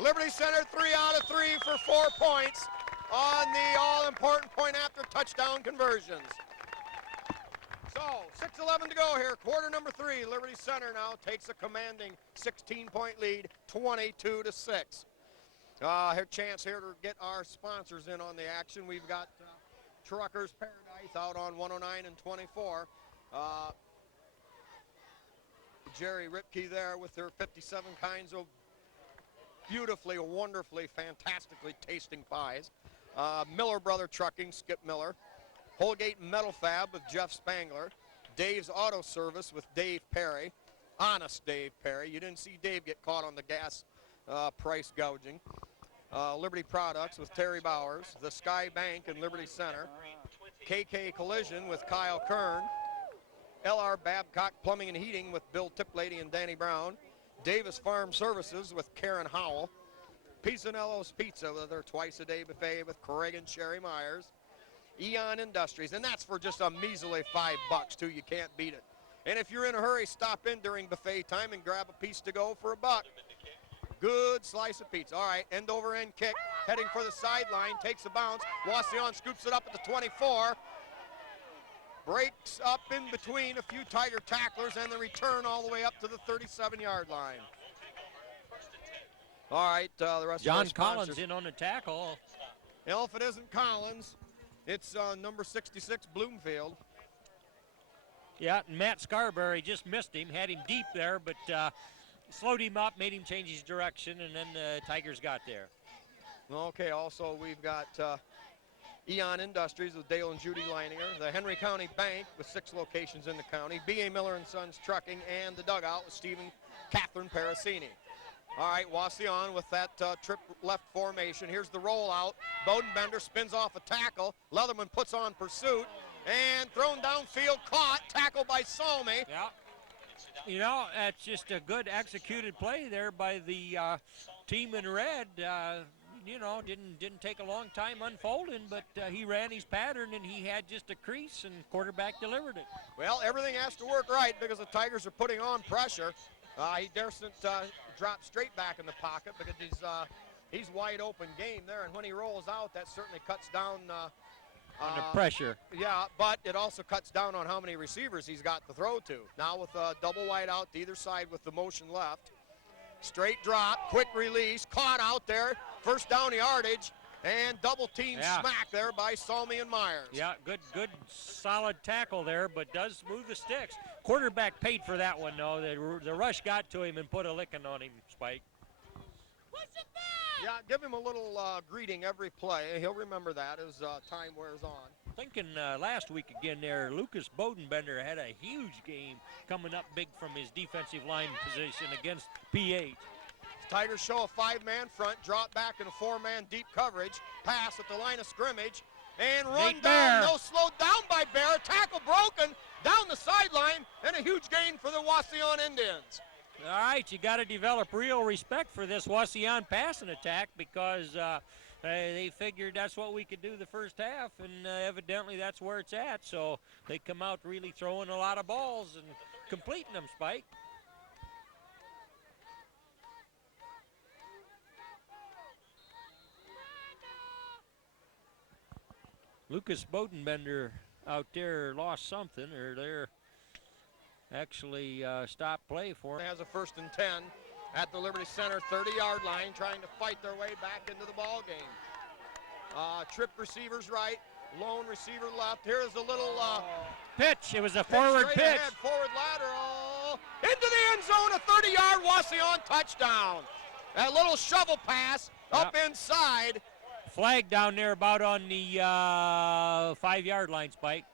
Liberty Center 3 out of 3 for 4 points on the all-important point after touchdown conversions. So 6:11 to go here, quarter number 3. Liberty Center now takes a commanding 16-point lead, 22-6. Chance here to get our sponsors in on the action. We've got Truckers Paradise out on 109 and 24. Jerry Ripke there with their 57 kinds of beautifully, wonderfully, fantastically tasting pies. Miller Brother Trucking, Skip Miller. Holgate Metal Fab with Jeff Spangler. Dave's Auto Service with Dave Perry. Honest Dave Perry. You didn't see Dave get caught on the gas price gouging. Liberty Products with Terry Bowers. The Sky Bank in Liberty Center. KK Collision with Kyle Kern. LR Babcock Plumbing and Heating with Bill Tiplady and Danny Brown. Davis Farm Services with Karen Howell. Pisanello's Pizza with their twice-a-day buffet with Craig and Sherry Myers. Eon Industries, and that's for just a measly $5 too. You can't beat it. And if you're in a hurry, stop in during buffet time and grab a piece to go for $1. Good slice of pizza. All right, end over end kick, heading for the sideline, takes a bounce. Wauseon scoops it up at the 24. Breaks up in between a few Tiger tacklers and the return all the way up to the 37-yard line. All right, the rest John of our Collins in on the tackle. Well, if it isn't Collins, it's number 66, Bloomfield. Yeah, and Matt Scarberry just missed him, had him deep there, but slowed him up, made him change his direction, and then the Tigers got there. Okay, also we've got Eon Industries with Dale and Judy Leininger, the Henry County Bank with 6 locations in the county, B.A. Miller & Sons Trucking, and the Dugout with Stephen Catherine Parasini. All right, Wauseon with that trip left formation. Here's the rollout. Bodenbender spins off a tackle. Leatherman puts on pursuit and thrown downfield, caught, tackled by Salmi. Yeah. You know, that's just a good executed play there by the team in red. You know, didn't take a long time unfolding, but he ran his pattern and he had just a crease and quarterback delivered it. Well, everything has to work right because the Tigers are putting on pressure. He doesn't drop straight back in the pocket because he's wide open game there, and when he rolls out, that certainly cuts down Under pressure. Yeah, but it also cuts down on how many receivers he's got to throw to. Now with a double wide out to either side with the motion left. Straight drop, quick release, caught out there, first down yardage, and double team smack there by Salmi and Myers. Yeah, good solid tackle there, but does move the sticks. Quarterback paid for that one, though. The rush got to him and put a licking on him, Spike. Yeah, give him a little greeting every play. He'll remember that as time wears on. Thinking last week again there, Lucas Bodenbender had a huge game coming up big from his defensive line position against PH. Tigers show a 5-man front, drop back in a 4-man deep coverage, pass at the line of scrimmage, and run Nate down. Bear. No, slowed down by Bear. Tackle broken down the sideline, and a huge gain for the Wauseon Indians. All right, you got to develop real respect for this Wauseon passing attack because they figured that's what we could do the first half, and evidently that's where it's at. So they come out really throwing a lot of balls and completing them, Spike. Lucas Bodenbender out there lost something, or they're actually stopped play for him. Has a 1st and 10 at the Liberty Center 30-yard line, trying to fight their way back into the ball game. Trip receivers right, lone receiver left. Here's a little pitch. It was a forward pitch. Ahead, forward lateral into the end zone, a 30-yard Wauseon touchdown. That little shovel pass up inside. Flag down there about on the 5-yard line, Spike.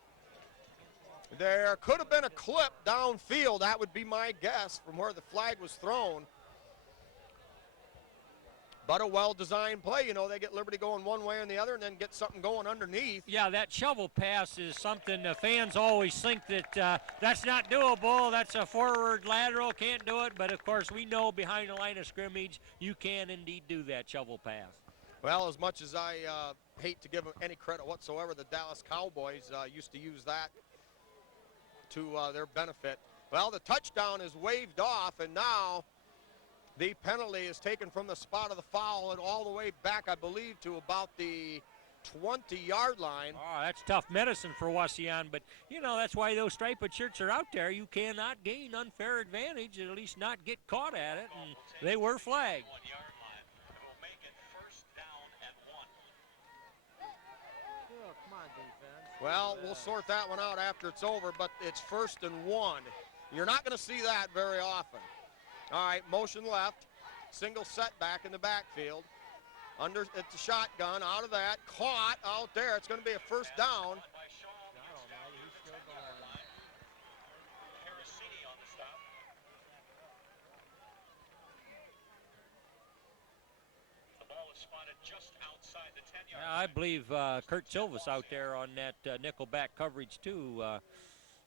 There could have been a clip downfield. That would be my guess from where the flag was thrown. But a well-designed play. You know, they get Liberty going one way and the other and then get something going underneath. Yeah, that shovel pass is something the fans always think that that's not doable. That's a forward lateral, can't do it. But, of course, we know behind the line of scrimmage you can indeed do that shovel pass. Well, as much as I hate to give them any credit whatsoever, the Dallas Cowboys used to use that to their benefit. Well, the touchdown is waved off, and now the penalty is taken from the spot of the foul and all the way back, I believe, to about the 20-yard line. Oh, that's tough medicine for Wauseon, but, you know, that's why those striped shirts are out there. You cannot gain unfair advantage, at least not get caught at it, and they were flagged. Well, we'll sort that one out after it's over, but it's 1st and 1. You're not going to see that very often. All right, motion left, single setback in the backfield. It's a shotgun, out of that, caught out there. It's going to be a 1st down. I believe Kurt Silva's out there on that nickelback coverage too,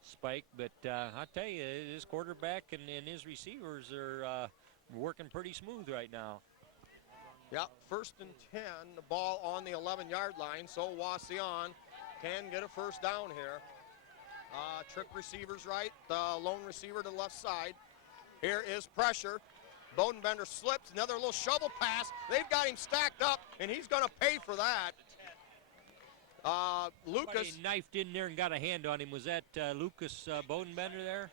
Spike. But I tell you, his quarterback and his receivers are working pretty smooth right now. Yep, 1st and 10, the ball on the 11-yard line, so Wauseon can get a 1st down here. Trip receivers right, the lone receiver to the left side. Here is pressure. Bodenbender slips, another little shovel pass. They've got him stacked up, and he's going to pay for that. Lucas. Somebody knifed in there and got a hand on him. Was that Lucas Bodenbender there?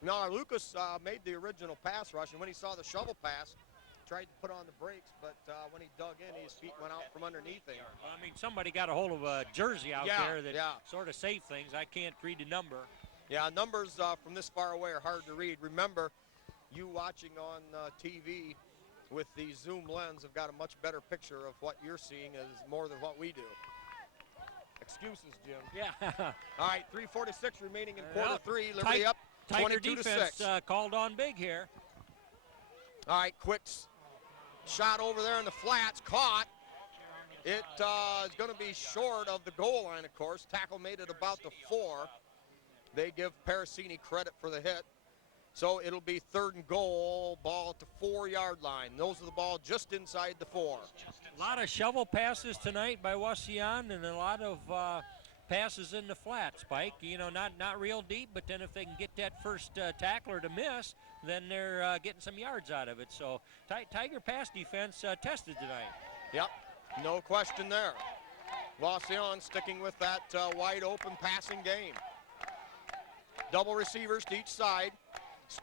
No, Lucas made the original pass rush, and when he saw the shovel pass, tried to put on the brakes, but when he dug in, his feet went out from underneath him. Well, I mean, somebody got a hold of a jersey out there that sort of saved things. I can't read the number. Yeah, numbers from this far away are hard to read. Remember, you watching on TV with the zoom lens have got a much better picture of what you're seeing as more than what we do. Excuses, Jim. Yeah. All right, 3:46 remaining in quarter three. Liberty up 22-6. Tiger defense called on big here. All right, quick shot over there in the flats, caught. It is going to be short of the goal line, of course. Tackle made it about the 4. They give Parasini credit for the hit. So it'll be 3rd and goal, ball at the 4-yard line. Those are the ball just inside the 4. A lot of shovel passes tonight by Wauseon and a lot of passes in the flat, Spike. You know, not real deep, but then if they can get that first tackler to miss, then they're getting some yards out of it. So Tiger pass defense tested tonight. Yep, no question there. Wauseon sticking with that wide open passing game. Double receivers to each side.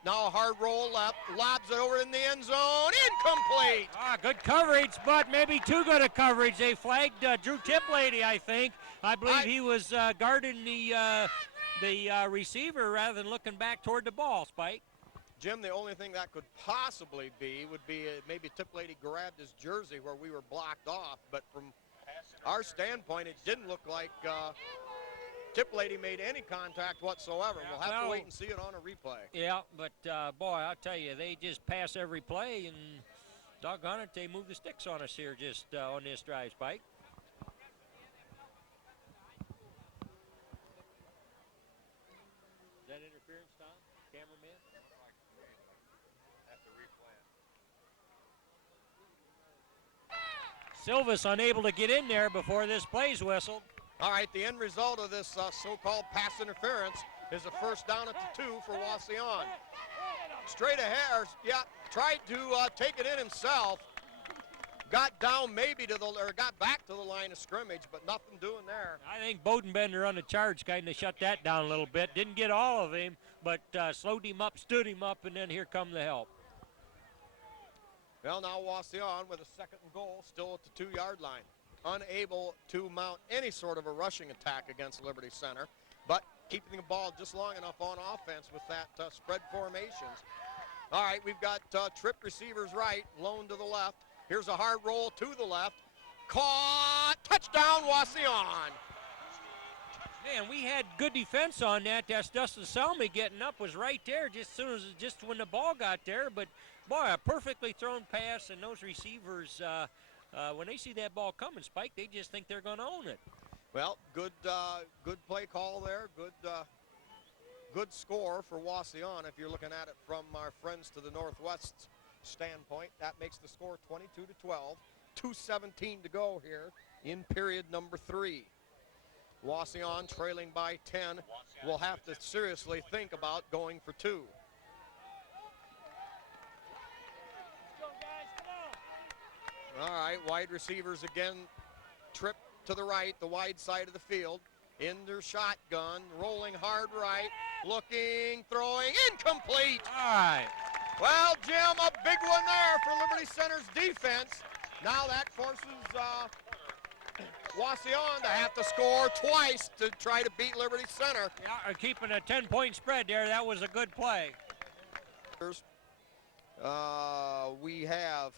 Now a hard roll left, lobs it over in the end zone, incomplete. Good coverage, but maybe too good a coverage. They flagged Drew Tiplady, I think. I believe he was guarding the receiver rather than looking back toward the ball, Spike. Jim, the only thing that could possibly be would be maybe Tiplady grabbed his jersey where we were blocked off, but from our standpoint, it didn't look like Tiplady made any contact whatsoever. Yeah, we'll have to wait and see it on a replay. Yeah, but boy, I'll tell you, they just pass every play, and doggone it, they move the sticks on us here just on this drive, Spike. Is that interference, Tom? Cameraman? Silvis unable to get in there before this play's whistled. All right, the end result of this so-called pass interference is a first down at the 2 for Wauseon. Straight ahead, yeah, tried to take it in himself. Got down maybe got back to the line of scrimmage, but nothing doing there. I think Bodenbender on the charge kind of shut that down a little bit. Didn't get all of him, but slowed him up, stood him up, and then here come the help. Well, now Wauseon with a 2nd and goal, still at the 2-yard line. Unable to mount any sort of a rushing attack against Liberty Center, but keeping the ball just long enough on offense with that spread formations. All right, we've got tripped receivers right, lone to the left. Here's a hard roll to the left. Caught, touchdown, Wauseon. Man, we had good defense on that. That's Dustin Selmy getting up was right there just when the ball got there. But boy, a perfectly thrown pass, and those receivers. When they see that ball coming, Spike, they just think they're going to own it. Well, good play call there. Good score for Wauseon if you're looking at it from our friends to the northwest standpoint. That makes the score 22-12. 2:17 to go here in period number 3. Wauseon trailing by 10. Will have to seriously think about going for 2. All right, wide receivers again, trip to the right, the wide side of the field. In their shotgun, rolling hard right, looking, throwing, incomplete. All right. Well, Jim, a big one there for Liberty Center's defense. Now that forces Wauseon to have to score twice to try to beat Liberty Center. Yeah, keeping a 10-point spread there. That was a good play. We have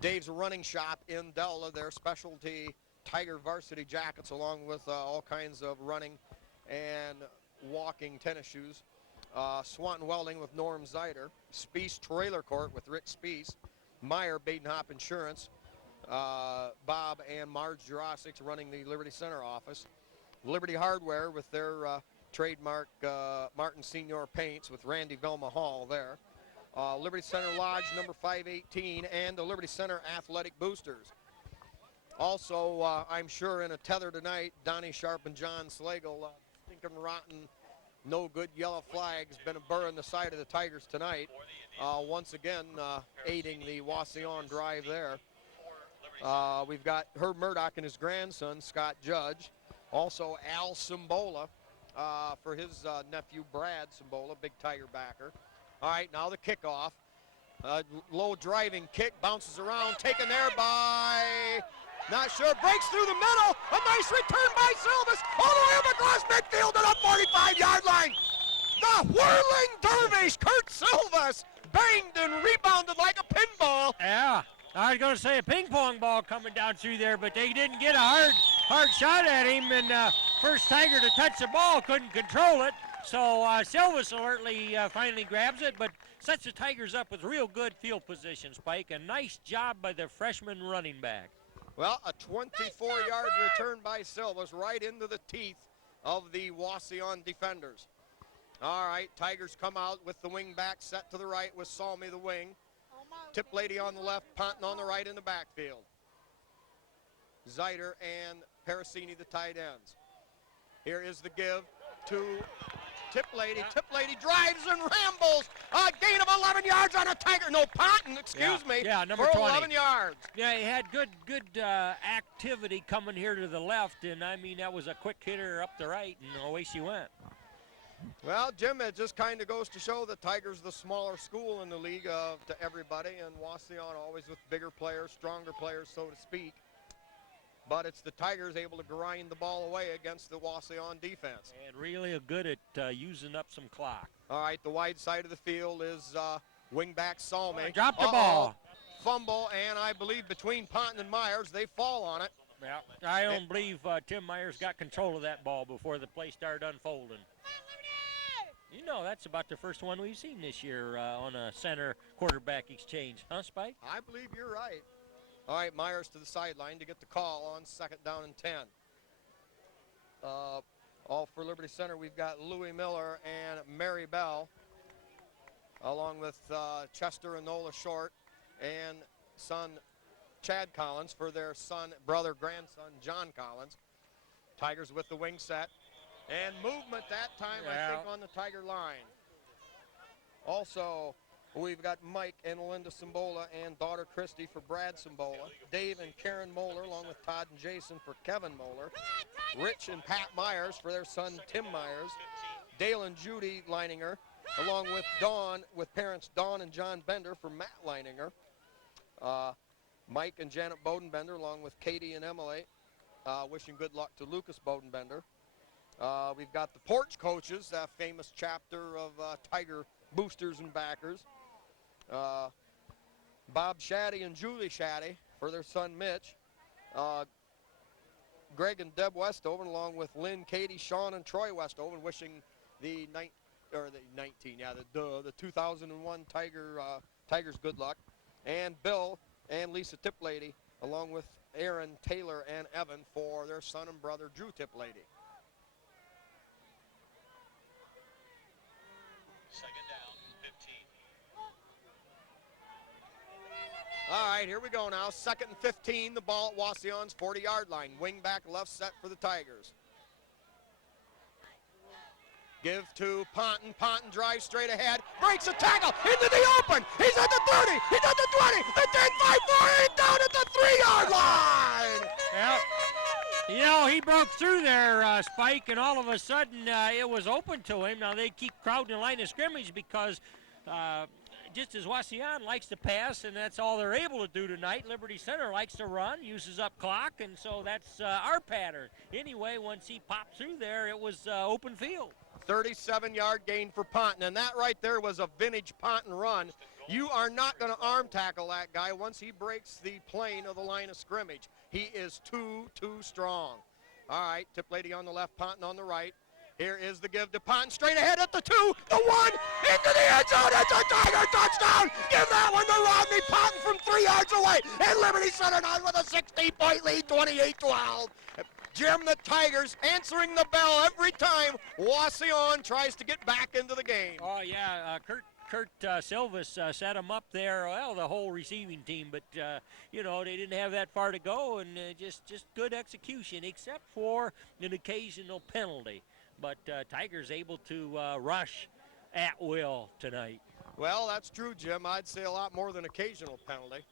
Dave's Running Shop in Della, their specialty Tiger varsity jackets along with all kinds of running and walking tennis shoes. Swanton Welding with Norm Zeider. Speece Trailer Court with Rick Speece. Meyer Badenhop Insurance. Bob and Marge Jurasic running the Liberty Center office. Liberty Hardware with their trademark Martin Senior Paints with Randy Velma Hall there. Liberty Center Lodge number 518 and the Liberty Center Athletic Boosters. Also, I'm sure in a tether tonight, Donnie Sharp and John Slagle, stinking rotten, no good yellow flags, been a burr in the side of the Tigers tonight. Once again, aiding the Wauseon drive there. We've got Herb Murdoch and his grandson, Scott Judge. Also, Al Cimbola for his nephew, Brad Cimbola, big Tiger backer. All right, now the kickoff. Low driving kick, bounces around, taken there by, not sure, breaks through the middle. A nice return by Silvis, all the way up across midfield to the 45-yard line. The whirling dervish, Kurt Silvis, banged and rebounded like a pinball. Yeah, I was going to say a ping pong ball coming down through there, but they didn't get a hard shot at him, and first Tiger to touch the ball couldn't control it. So Silvis alertly finally grabs it, but sets the Tigers up with real good field position, Spike. A nice job by the freshman running back. Well, a 24-yard return by Silvas right into the teeth of the Wauseon defenders. All right, Tigers come out with the wing back set to the right with Salmi the wing. Tip Lady on the left, Ponton on the right in the backfield. Zeiter and Parasini the tight ends. Here is the give to Tip Lady. Tip Lady drives and rambles. A gain of 11 yards on a Tiger. No, Ponton, excuse me. Yeah, number for 20. 11 yards. Yeah, he had good activity coming here to the left, and I mean, that was a quick hitter up the right, and away she went. Well, Jim, it just kind of goes to show that Tigers the smaller school in the league to everybody, and Wauseon always with bigger players, stronger players, so to speak. But it's the Tigers able to grind the ball away against the Wauseon defense. And really good at using up some clock. All right, the wide side of the field is wingback Salmi. Dropped the ball. Fumble, and I believe between Ponton and Myers, they fall on it. Yeah, I don't believe Tim Myers got control of that ball before the play started unfolding. You know, that's about the first one we've seen this year on a center quarterback exchange. Huh, Spike? I believe you're right. All right, Myers to the sideline to get the call on 2nd down and 10. All for Liberty Center, we've got Louie Miller and Mary Bell, along with Chester and Nola Short, and son Chad Collins for their son, brother, grandson, John Collins. Tigers with the wing set. And movement that time, I think, on the Tiger line. Also, we've got Mike and Linda Simbola and daughter Christy for Brad Simbola. Dave and Karen Moeller, along with Todd and Jason for Kevin Moeller. Rich and Pat Myers for their son Tim Myers. Dale and Judy Leininger, along with Dawn, with parents Dawn and John Bender for Matt Leininger. Mike and Janet Bodenbender, along with Katie and Emily, wishing good luck to Lucas Bodenbender. We've got the Porch Coaches, that famous chapter of Tiger boosters and backers. Bob Shaddy and Julie Shaddy for their son Mitch. Greg and Deb Westover, along with Lynn, Katie, Sean, and Troy Westover, wishing the 2001 Tigers good luck. And Bill and Lisa Tiplady, along with Aaron, Taylor, and Evan for their son and brother Drew Tiplady. 2nd down, 15. All right, here we go now. 2nd and 15, the ball at Wauseon's 40-yard line. Wing back left set for the Tigers. Give to Ponton. Ponton drives straight ahead. Breaks a tackle into the open. He's at the 30. He's at the 20. The 10, 5, 4, and down at the 3-yard line. Yeah. You know, he broke through there, Spike, and all of a sudden it was open to him. Now they keep crowding the line of scrimmage because just as Wauseon likes to pass, and that's all they're able to do tonight, Liberty Center likes to run, uses up clock, and so that's our pattern. Anyway, once he popped through there, it was open field. 37-yard gain for Ponton, and that right there was a vintage Ponton run. You are not going to arm tackle that guy once he breaks the plane of the line of scrimmage. He is too strong. All right, Tip Lady on the left, Ponton on the right. Here is the give to Ponton, straight ahead at the 2, the 1, into the end zone. It's a Tiger touchdown. Give that one to Rodney Ponton from 3 yards away, and Liberty Center on with a 16-point lead, 28-12. Jim, the Tigers answering the bell every time Wauseon tries to get back into the game. Oh, yeah, Kurt Silvas set him up there, well, the whole receiving team, but, you know, they didn't have that far to go, and just good execution, except for an occasional penalty. But Tigers able to rush at will tonight. Well, that's true, Jim. I'd say a lot more than occasional penalty.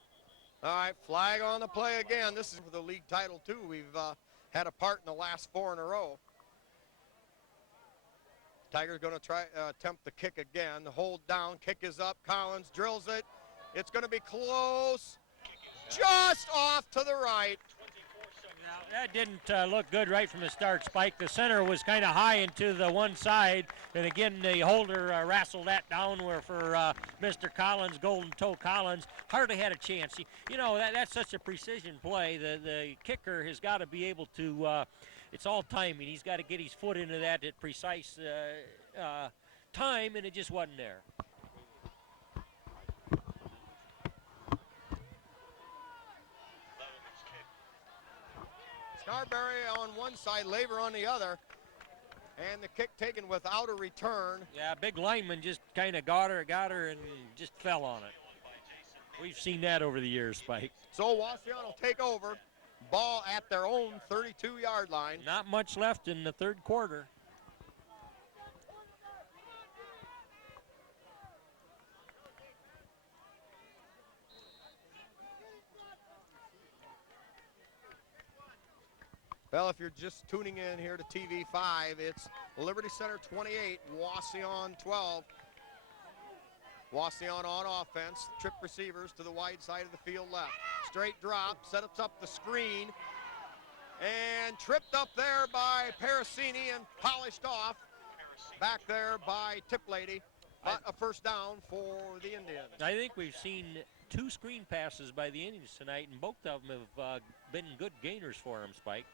All right, flag on the play again. This is for the league title, too. We've had a part in the last 4 in a row. Tigers going to try attempt the kick again. The hold down, kick is up. Collins drills it. It's going to be close. Just off to the right. Now, that didn't look good right from the start, Spike. The center was kind of high into the one side, and again, the holder wrestled that down where for Mr. Collins, Golden Toe Collins, hardly had a chance. You know, that's such a precision play. The kicker has got to be able to, it's all timing. He's got to get his foot into that at precise time, and it just wasn't there. Carberry on one side, Laver on the other. And the kick taken without a return. Yeah, big lineman just kind of got her, and just fell on it. We've seen that over the years, Spike. So Wauseon will take over. Ball at their own 32-yard line. Not much left in the third quarter. Well, if you're just tuning in here to TV5, it's Liberty Center 28, Wauseon 12. Wauseon on offense, trip receivers to the wide side of the field left. Straight drop, sets up the screen, and tripped up there by Parasini and polished off back there by Tiplady. But a first down for the Indians. I think we've seen 2 screen passes by the Indians tonight, and both of them have been good gainers for them, Spike.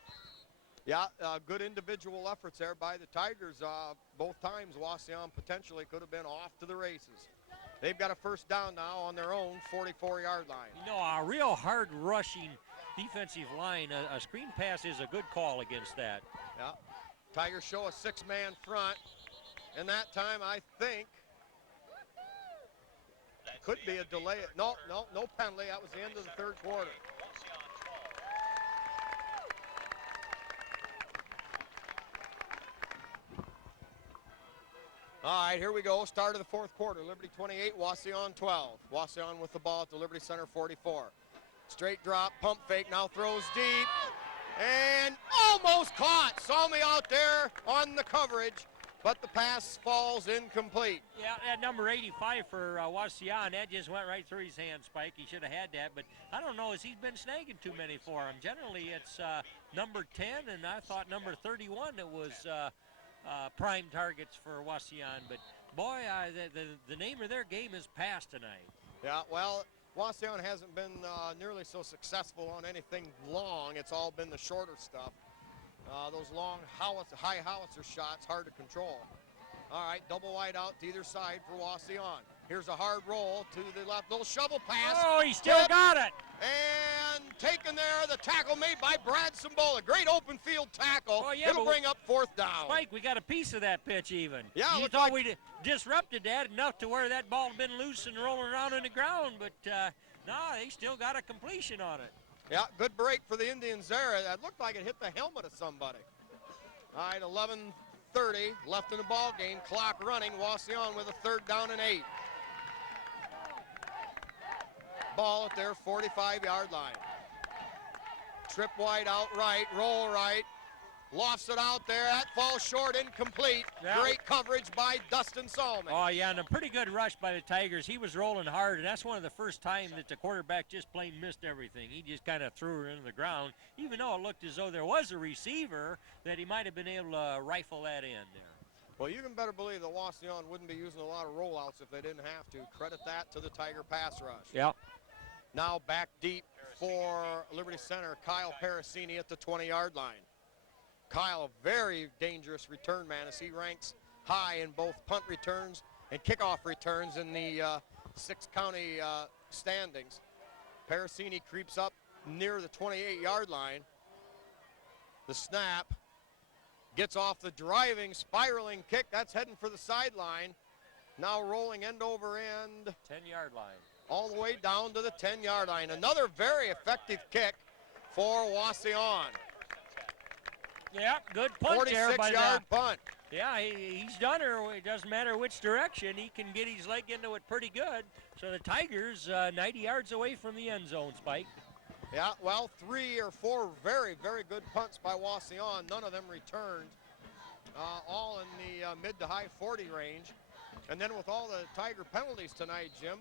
Yeah, good individual efforts there by the Tigers. Both times Wauseon potentially could have been off to the races. They've got a first down now on their own 44-yard line. You know, a real hard rushing defensive line, a screen pass is a good call against that. Yeah, Tigers show a 6-man front, and that time I think could be a delay. No penalty. That was the end of the third quarter. All right, here we go. Start of the fourth quarter. Liberty 28, Wauseon 12. Wauseon with the ball at the Liberty Center 44. Straight drop, pump fake, now throws deep. And almost caught. Saw me out there on the coverage, but the pass falls incomplete. Yeah, that number 85 for Wauseon, that just went right through his hand, Spike. He should have had that, but I don't know, as he's been snagging too many for him. Generally, it's number 10, and I thought number 31 that was prime targets for Wauseon, but boy, the name of their game is pass tonight. Yeah, well, Wauseon hasn't been nearly so successful on anything long. It's all been the shorter stuff. Those long high howitzer shots, hard to control. All right, double wide out to either side for Wauseon. Here's a hard roll to the left, little shovel pass. Oh, he still got it. And taken there, the tackle made by Brad Sambola. Great open field tackle. Oh, yeah, it'll bring up fourth down. Spike, we got a piece of that pitch even. Yeah, you thought we disrupted that enough to where that ball had been loose and rolling around on the ground, but no, they still got a completion on it. Yeah, good break for the Indians there. That looked like it hit the helmet of somebody. All right, 11:30 left in the ball game. Clock running. Wauseon with a third down and 8. Ball at their 45-yard line. Trip wide out right, roll right. Lofts it out there. That falls short, incomplete. Yeah. Great coverage by Dustin Salman. Oh, yeah, and a pretty good rush by the Tigers. He was rolling hard, and that's one of the first times that the quarterback just plain missed everything. He just kind of threw her into the ground, even though it looked as though there was a receiver that he might have been able to rifle that in there. Well, you can better believe that Wauseon wouldn't be using a lot of rollouts if they didn't have to. Credit that to the Tiger pass rush. Yeah. Now back deep for Liberty Center, Kyle Parasini at the 20-yard line. Kyle, a very dangerous return man as he ranks high in both punt returns and kickoff returns in the 6-county standings. Parasini creeps up near the 28-yard line. The snap gets off the driving, spiraling kick. That's heading for the sideline. Now rolling end over end. 10-yard line. All the way down to the 10-yard line. Another very effective kick for Wauseon. Yeah, good punt there by 46-yard punt. Yeah, he's done her. It doesn't matter which direction. He can get his leg into it pretty good. So the Tigers 90 yards away from the end zone, Spike. Yeah, well, 3 or 4 very, very good punts by Wauseon. None of them returned. All in the mid to high 40 range. And then with all the Tiger penalties tonight, Jim,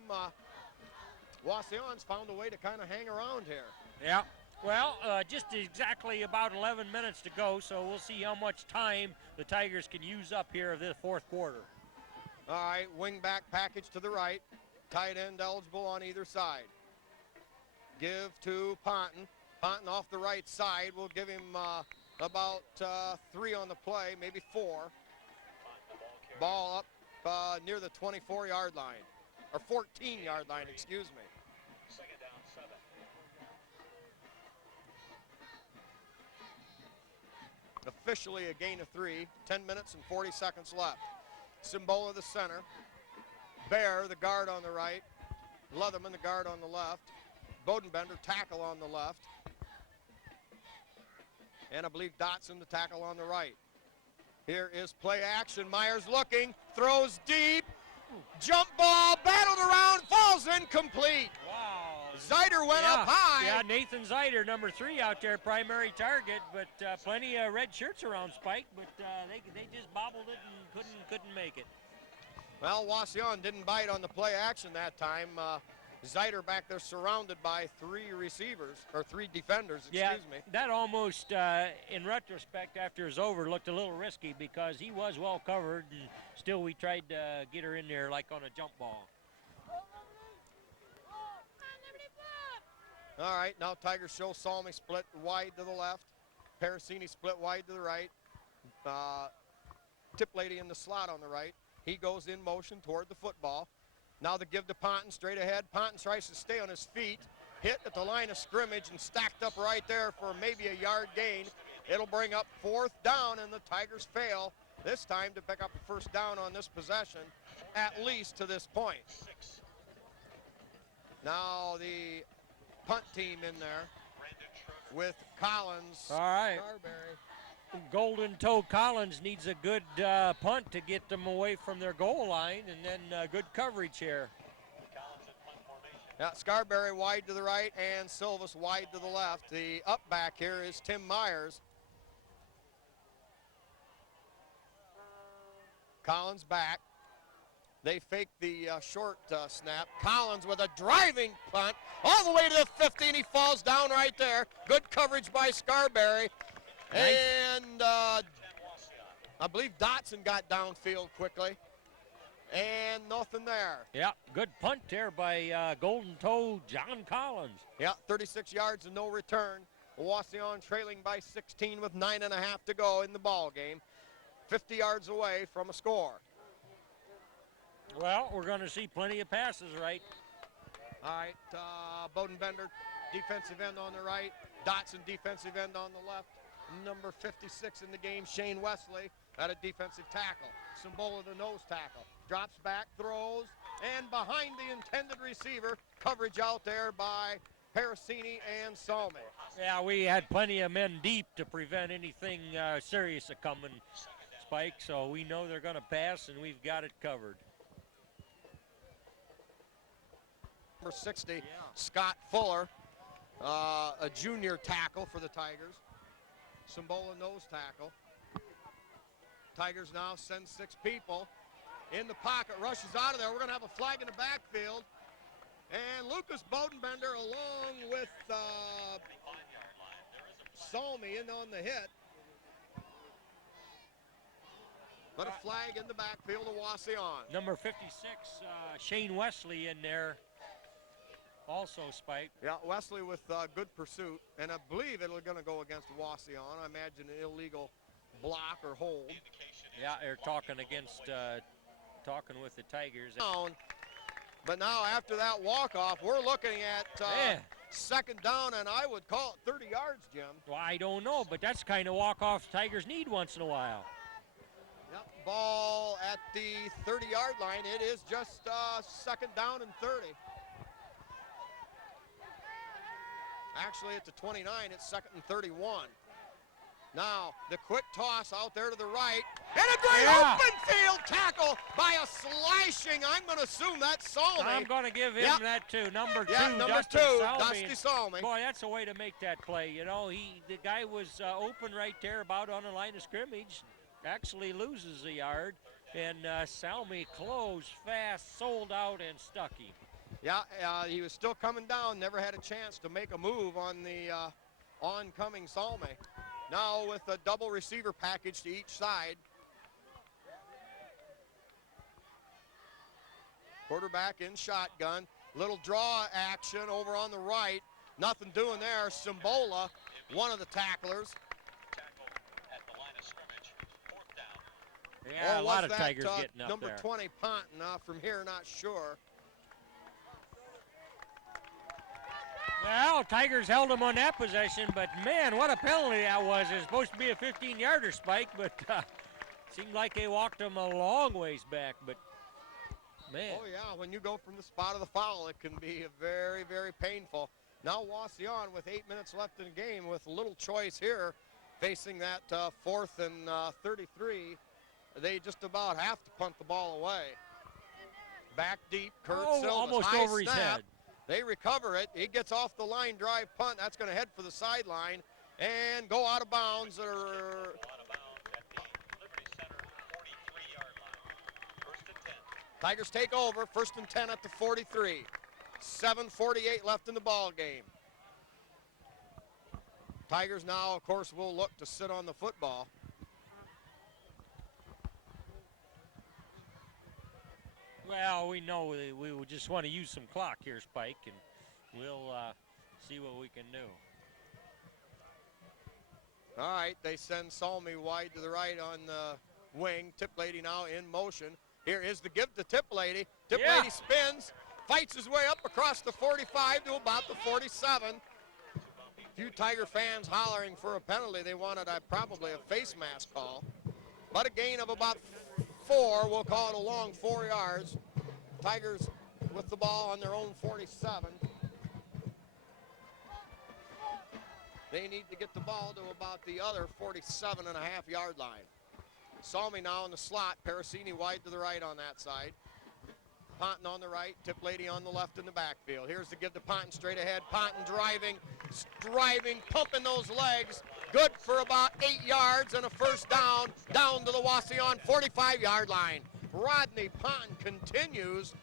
Wauseon's found a way to kind of hang around here. Yeah. Well, just exactly about 11 minutes to go, so we'll see how much time the Tigers can use up here of this fourth quarter. All right, wing back package to the right. Tight end eligible on either side. Give to Ponton. Ponton off the right side. We'll give him about 3 on the play, maybe 4. Ball up near the 24-yard line, or 14-yard line, excuse me. officially a gain of 3. 10 minutes and 40 seconds left. Simbola, the center. Bear, the guard on the right. Leatherman, the guard on the left. Bodenbender, tackle on the left. And I believe Dotson, the tackle on the right. Here is play action. Myers looking, throws deep. Jump ball, battled around, falls incomplete. Wow. Zider went up high. Yeah, Nathan Zider, number 3 out there, primary target, but plenty of red shirts around Spike, but they just bobbled it and couldn't make it. Well, Wauseon didn't bite on the play action that time. Zider back there surrounded by 3 receivers, or 3 defenders, excuse me. That almost, in retrospect, after it was over, looked a little risky because he was well covered, and still we tried to get her in there like on a jump ball. All right, now Tigers show Salmi split wide to the left. Parasini split wide to the right. Tip Lady in the slot on the right. He goes in motion toward the football. Now the give to Ponton straight ahead. Ponton tries to stay on his feet. Hit at the line of scrimmage and stacked up right there for maybe a yard gain. It'll bring up 4th down, and the Tigers fail this time to pick up a 1st down on this possession, at least to this point. Now the punt team in there with Collins. All right. Scarberry. Golden Toe Collins needs a good punt to get them away from their goal line, and then good coverage here. Yeah, Scarberry wide to the right and Silvas wide to the left. The up back here is Tim Myers. Collins back. They fake the short snap. Collins with a driving punt all the way to the 50, and he falls down right there. Good coverage by Scarberry. Nice. And I believe Dotson got downfield quickly. And nothing there. Yeah, good punt there by Golden Toe John Collins. Yeah, 36 yards and no return. Wauseon trailing by 16 with 9.5 to go in the ball game. 50 yards away from a score. Well, we're going to see plenty of passes, right? All right, Bodenbender, defensive end on the right. Dotson, defensive end on the left. Number 56 in the game, Shane Wesley, at a defensive tackle. Simbola, the nose tackle. Drops back, throws, and behind the intended receiver, coverage out there by Parasini and Salmi. Yeah, we had plenty of men deep to prevent anything serious of coming, Spike, so we know they're going to pass, and we've got it covered. Number 60, Scott Fuller, a junior tackle for the Tigers. Simbola nose tackle. Tigers now send 6 people in the pocket, rushes out of there. We're going to have a flag in the backfield. And Lucas Bodenbender along with Salmi in on the hit. But a flag in the backfield of Wauseon. Number 56, Shane Wesley in there. Also, Spike. Yeah, Wesley with good pursuit, and I believe it's going to go against Wauseon. I imagine an illegal block or hold. Yeah, they're talking against, talking with the Tigers. But now after that walk-off, we're looking at 2nd down, and I would call it 30 yards, Jim. Well, I don't know, but that's the kind of walk-offs Tigers need once in a while. Yep, ball at the 30-yard line. It is just 2nd down and 30. Actually, at the 29, it's 2nd and 31. Now, the quick toss out there to the right. And a great open field tackle by a slashing, I'm going to assume that's Salmi. I'm going to give him that, too. Number 2, number Dusty 2, Salmi. Dusty Salmi. Boy, that's a way to make that play. You know, the guy was open right there about on the line of scrimmage. Actually loses a yard. And Salmi closed fast, sold out, and stuck him. Yeah, he was still coming down, never had a chance to make a move on the oncoming Salmi. Now with a double receiver package to each side. Quarterback in shotgun. Little draw action over on the right. Nothing doing there. Simbola, one of the tacklers. Tackle at the line of scrimmage. 4th down. Yeah, or a lot was of that, Tigers getting up number there. 20 Ponton, from here, not sure. Well, Tigers held them on that possession, but man, what a penalty that was. It's supposed to be a 15-yarder, Spike, but seemed like they walked them a long ways back, but man. Oh, yeah, when you go from the spot of the foul, it can be very, very painful. Now Wauseon with 8 minutes left in the game with little choice here, facing that 4th and 33. They just about have to punt the ball away. Back deep, Kurt Silva. Almost High over his snap. head. They recover it. He gets off the line drive punt. That's going to head for the sideline and go out of bounds. Out of bounds at the Liberty Center 43-yard line. First and 10. Tigers take over, 1st and 10 at the 43. 7:48 left in the ball game. Tigers now, of course, will look to sit on the football. Well, we know we just want to use some clock here, Spike, and we'll see what we can do. All right, they send Salmi wide to the right on the wing. Tip Lady now in motion. Here is the give to Tip Lady. Tip Lady spins, fights his way up across the 45 to about the 47. Few Tiger fans hollering for a penalty. They wanted probably a face mask call. But a gain of about 4, we'll call it a long 4 yards. Tigers with the ball on their own 47. They need to get the ball to about the other 47.5-yard line. Salmi now in the slot. Parasini wide to the right on that side. Ponton on the right, Tip Lady on the left in the backfield. Here's the give to Ponton straight ahead. Ponton driving, pumping those legs. Good for about 8 yards and a first down to the Wauseon 45-yard line. Rodney Ponton continues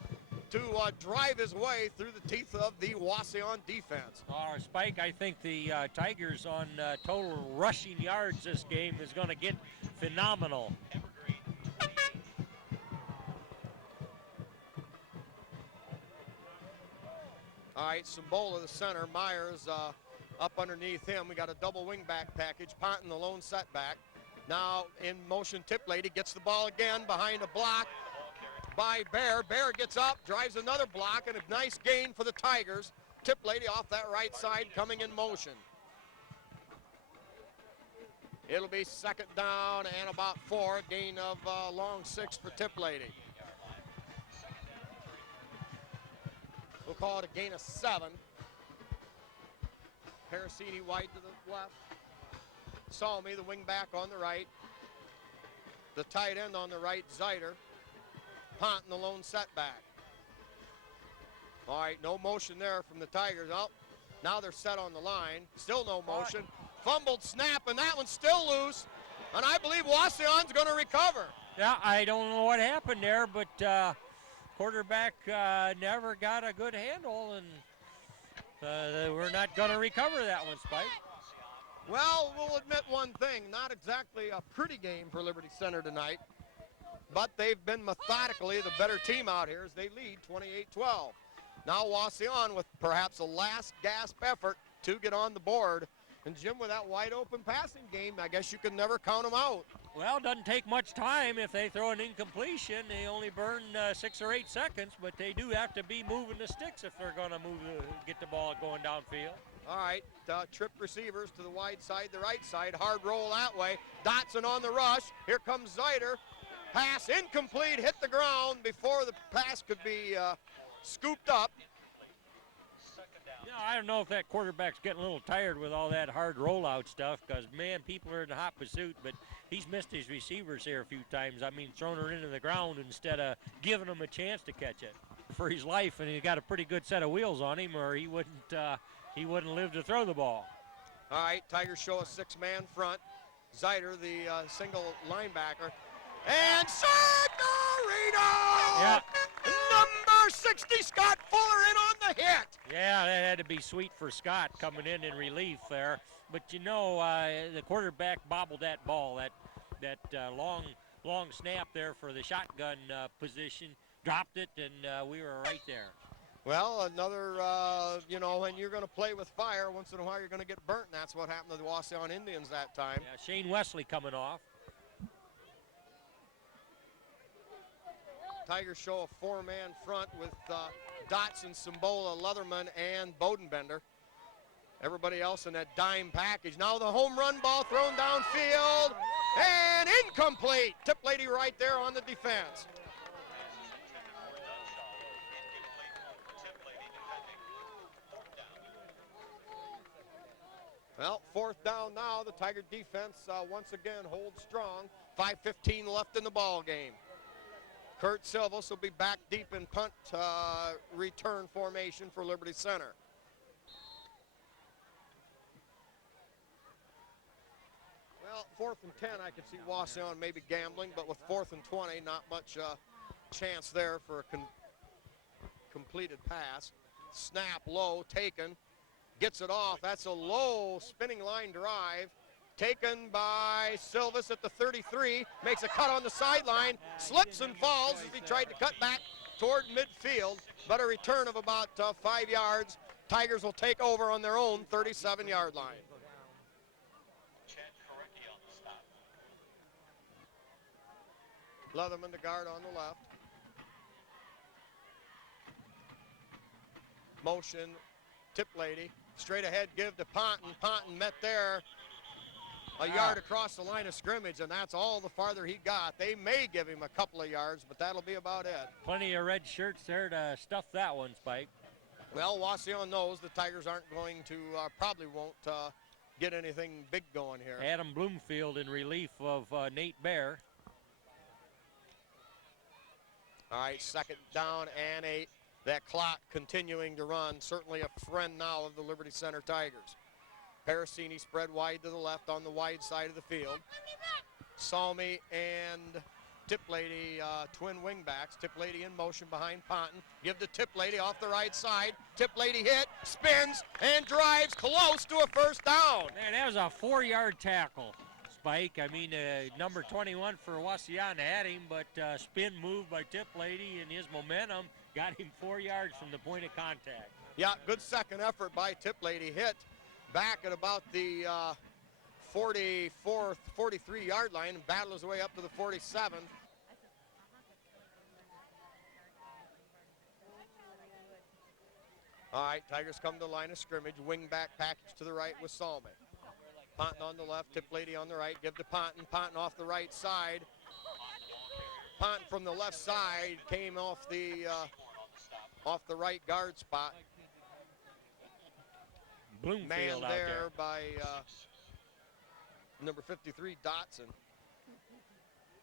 to drive his way through the teeth of the Wauseon defense. Spike, I think the Tigers on total rushing yards this game is going to get phenomenal. All right, Sambola, the center. Myers up underneath him. We got a double wing back package. Ponton, the lone setback. Now in motion, Tip Lady gets the ball again behind a block by Bear. Bear gets up, drives another block, and a nice gain for the Tigers. Tip Lady off that right side coming in motion. It'll be 2nd down and about 4. Gain of long 6 for Tip Lady. We'll call it a gain of 7. Parasini wide to the left. Salmi, the wing back on the right. The tight end on the right, Zeiter. Ponton, the lone setback. All right, no motion there from the Tigers. Oh, now they're set on the line. Still no motion. Fumbled snap, and that one's still loose. And I believe Wauseon's going to recover. Yeah, I don't know what happened there, but quarterback never got a good handle, and we're not going to recover that one, Spike. Well, we'll admit one thing. Not exactly a pretty game for Liberty Center tonight, but they've been methodically the better team out here as they lead 28-12. Now Wauseon with perhaps a last gasp effort to get on the board. And Jim, with that wide open passing game, I guess you can never count them out. Well, it doesn't take much time. If they throw an incompletion, they only burn 6 or 8 seconds, but they do have to be moving the sticks if they're going to get the ball going downfield. All right, trip receivers to the wide side, the right side, hard roll that way. Dotson on the rush. Here comes Zeiter. Pass incomplete, hit the ground before the pass could be scooped up. You know, I don't know if that quarterback's getting a little tired with all that hard rollout stuff because, man, people are in hot pursuit, but he's missed his receivers here a few times. I mean, throwing her into the ground instead of giving him a chance to catch it for his life, and he got a pretty good set of wheels on him or he wouldn't live to throw the ball. All right, Tigers show a 6-man front. Zeiter, the single linebacker. And Signorino! Yeah. Number 60, Scott Fuller in on the hit. Yeah, that had to be sweet for Scott coming in relief there. But, you know, the quarterback bobbled that ball, that long snap there for the shotgun position, dropped it, and we were right there. Well, another, you know, when you're going to play with fire, once in a while you're going to get burnt, and that's what happened to the Wauseon Indians that time. Yeah, Shane Wesley coming off. Tigers show a 4-man front with Dotson, Sambola, Leatherman, and Bodenbender. Everybody else in that dime package. Now the home run ball thrown downfield and incomplete. Tip lady right there on the defense. Well, 4th down now. The Tiger defense once again holds strong. 5:15 left in the ball game. Kurt Silvas will be back deep in punt return formation for Liberty Center. Well, 4th and 10, I could see Wauseon maybe gambling, but with 4th and 20, not much chance there for a completed pass. Snap low, taken, gets it off. That's a low spinning line drive. Taken by Silvas at the 33, makes a cut on the sideline, slips and falls as he tried to cut back toward midfield, but a return of about 5 yards. Tigers will take over on their own 37-yard line. Leatherman, the guard on the left. Motion, tip lady, straight ahead give to Ponton. Ponton met there. A yard across the line of scrimmage, and that's all the farther he got. They may give him a couple of yards, but that'll be about it. Plenty of red shirts there to stuff that one, Spike. Well, Wauseon knows the Tigers aren't going to, probably won't get anything big going here. Adam Bloomfield in relief of Nate Bear. All right, 2nd down and 8. That clock continuing to run. Certainly a friend now of the Liberty Center Tigers. Parasini spread wide to the left on the wide side of the field. Salmi and Tip Lady, twin wingbacks. Tip Lady in motion behind Ponton. Give the Tip Lady off the right side. Tip Lady hit, spins, and drives close to a 1st down. Man, that was a 4-yard tackle, Spike. I mean, number 21 for Wauseon had him, but spin move by Tip Lady and his momentum got him 4 yards from the point of contact. Yeah, good second effort by Tip Lady. Hit back at about the 44th, 43-yard line and battled his way up to the 47. All right, Tigers come to the line of scrimmage. Wing back package to the right with Salmi. Ponton on the left, Tip Lady on the right. Give to Ponton. Ponton off the right side. Ponton from the left side came off the right guard spot. Bloomfield Man out there by number 53, Dotson.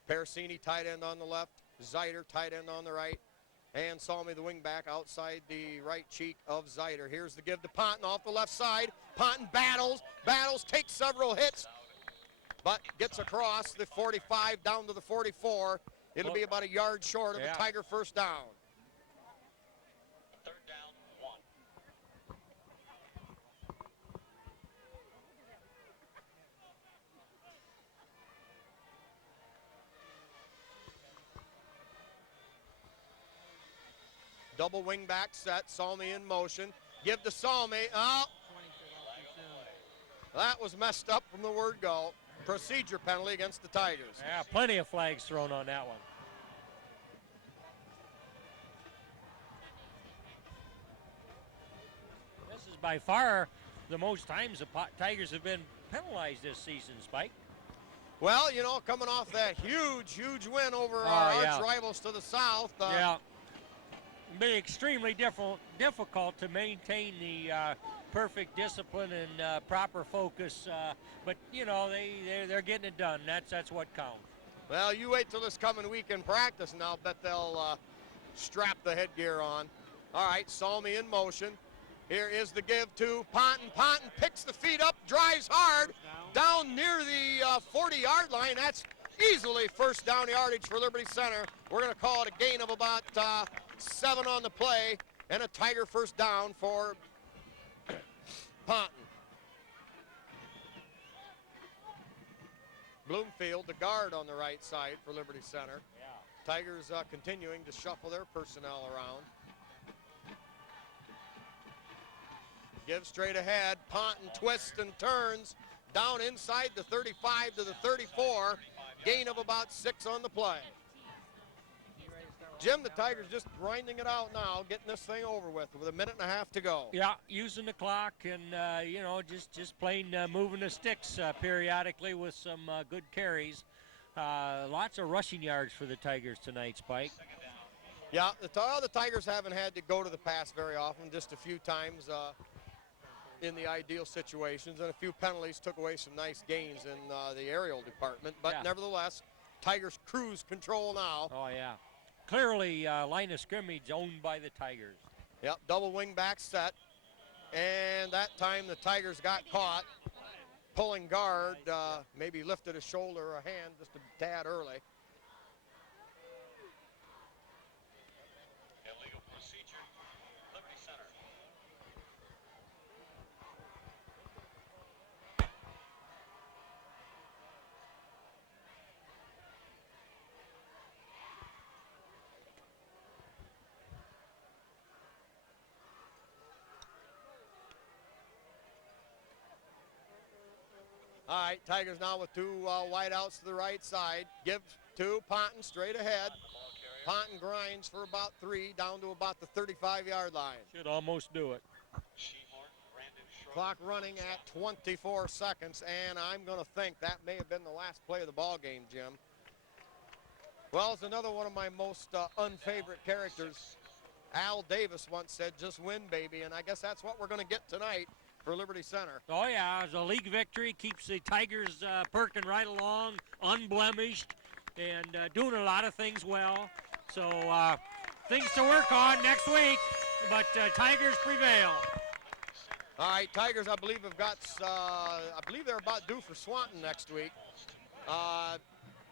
Parasini, tight end on the left. Zeiter, tight end on the right. And Salmi, the wingback, outside the right cheek of Zeiter. Here's the give to Ponton off the left side. Ponton battles, takes several hits, but gets across the 45 down to the 44. It'll be about a yard short of a Tiger 1st down. 3rd down, 1. Double wing back set, Salmi in motion. Give to Salmi. Oh, that was messed up from the word go. Procedure penalty against the Tigers. Yeah, plenty of flags thrown on that one. This is by far the most times the Tigers have been penalized this season, Spike. Well, you know, coming off that huge win over our arch rivals to the south. Been extremely difficult to maintain the perfect discipline and proper focus, but you know they're getting it done. That's what counts. Well, you wait till this coming week in practice, and I'll bet they'll strap the headgear on. All right, Salmi in motion. Here is the give to Ponton. Ponton picks the feet up, drives hard down near the 40-yard line. That's easily 1st down yardage for Liberty Center. We're going to call it a gain of about 7 on the play and a Tiger 1st down for Ponton. Bloomfield, the guard on the right side for Liberty Center. Tigers continuing to shuffle their personnel around. Give straight ahead. Ponton twists and turns down inside the 35 to the 34. Gain of about 6 on the play. Jim, the Tigers just grinding it out now, getting this thing over with a minute and a half to go. Yeah, using the clock and, you know, just plain moving the sticks periodically with some good carries. Lots of rushing yards for the Tigers tonight, Spike. Yeah, the Tigers haven't had to go to the pass very often, just a few times in the ideal situations, and a few penalties took away some nice gains in the aerial department. But Yeah. nevertheless, Tigers cruise control now. Oh, yeah. Clearly, line of scrimmage owned by the Tigers. Yep, double wing back set. And that time the Tigers got caught pulling guard, maybe lifted a shoulder or a hand just a tad early. Illegal procedure, Liberty Center. All right, Tigers now with two wideouts to the right side. Gives to Ponton straight ahead. Ponton grinds for about 3, down to about the 35-yard line. Should almost do it. Clock running at 24 seconds, and I'm going to think that may have been the last play of the ball game, Jim. Well, it's another one of my most unfavorite characters. Al Davis once said, "Just win, baby," and I guess that's what we're going to get tonight for Liberty Center. Oh, yeah, it's a league victory. Keeps the Tigers perking right along, unblemished, and doing a lot of things well. So things to work on next week, but Tigers prevail. All right, Tigers, I believe, have got, I believe they're about due for Swanton next week.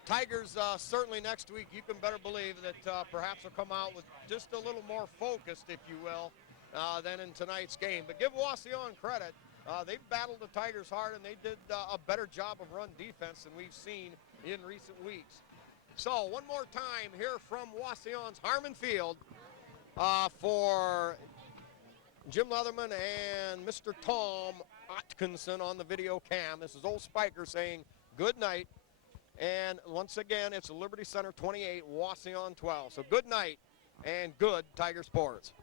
Tigers, certainly next week, you can better believe that perhaps will come out with just a little more focused, if you will, than in tonight's game. But give Wauseon credit. They've battled the Tigers hard, and they did a better job of run defense than we've seen in recent weeks. So one more time here from Wauseon's Harmon Field for Jim Leatherman and Mr. Tom Atkinson on the video cam. This is Old Spiker saying good night. And once again, it's Liberty Center 28, Wauseon 12. So good night and good Tiger sports.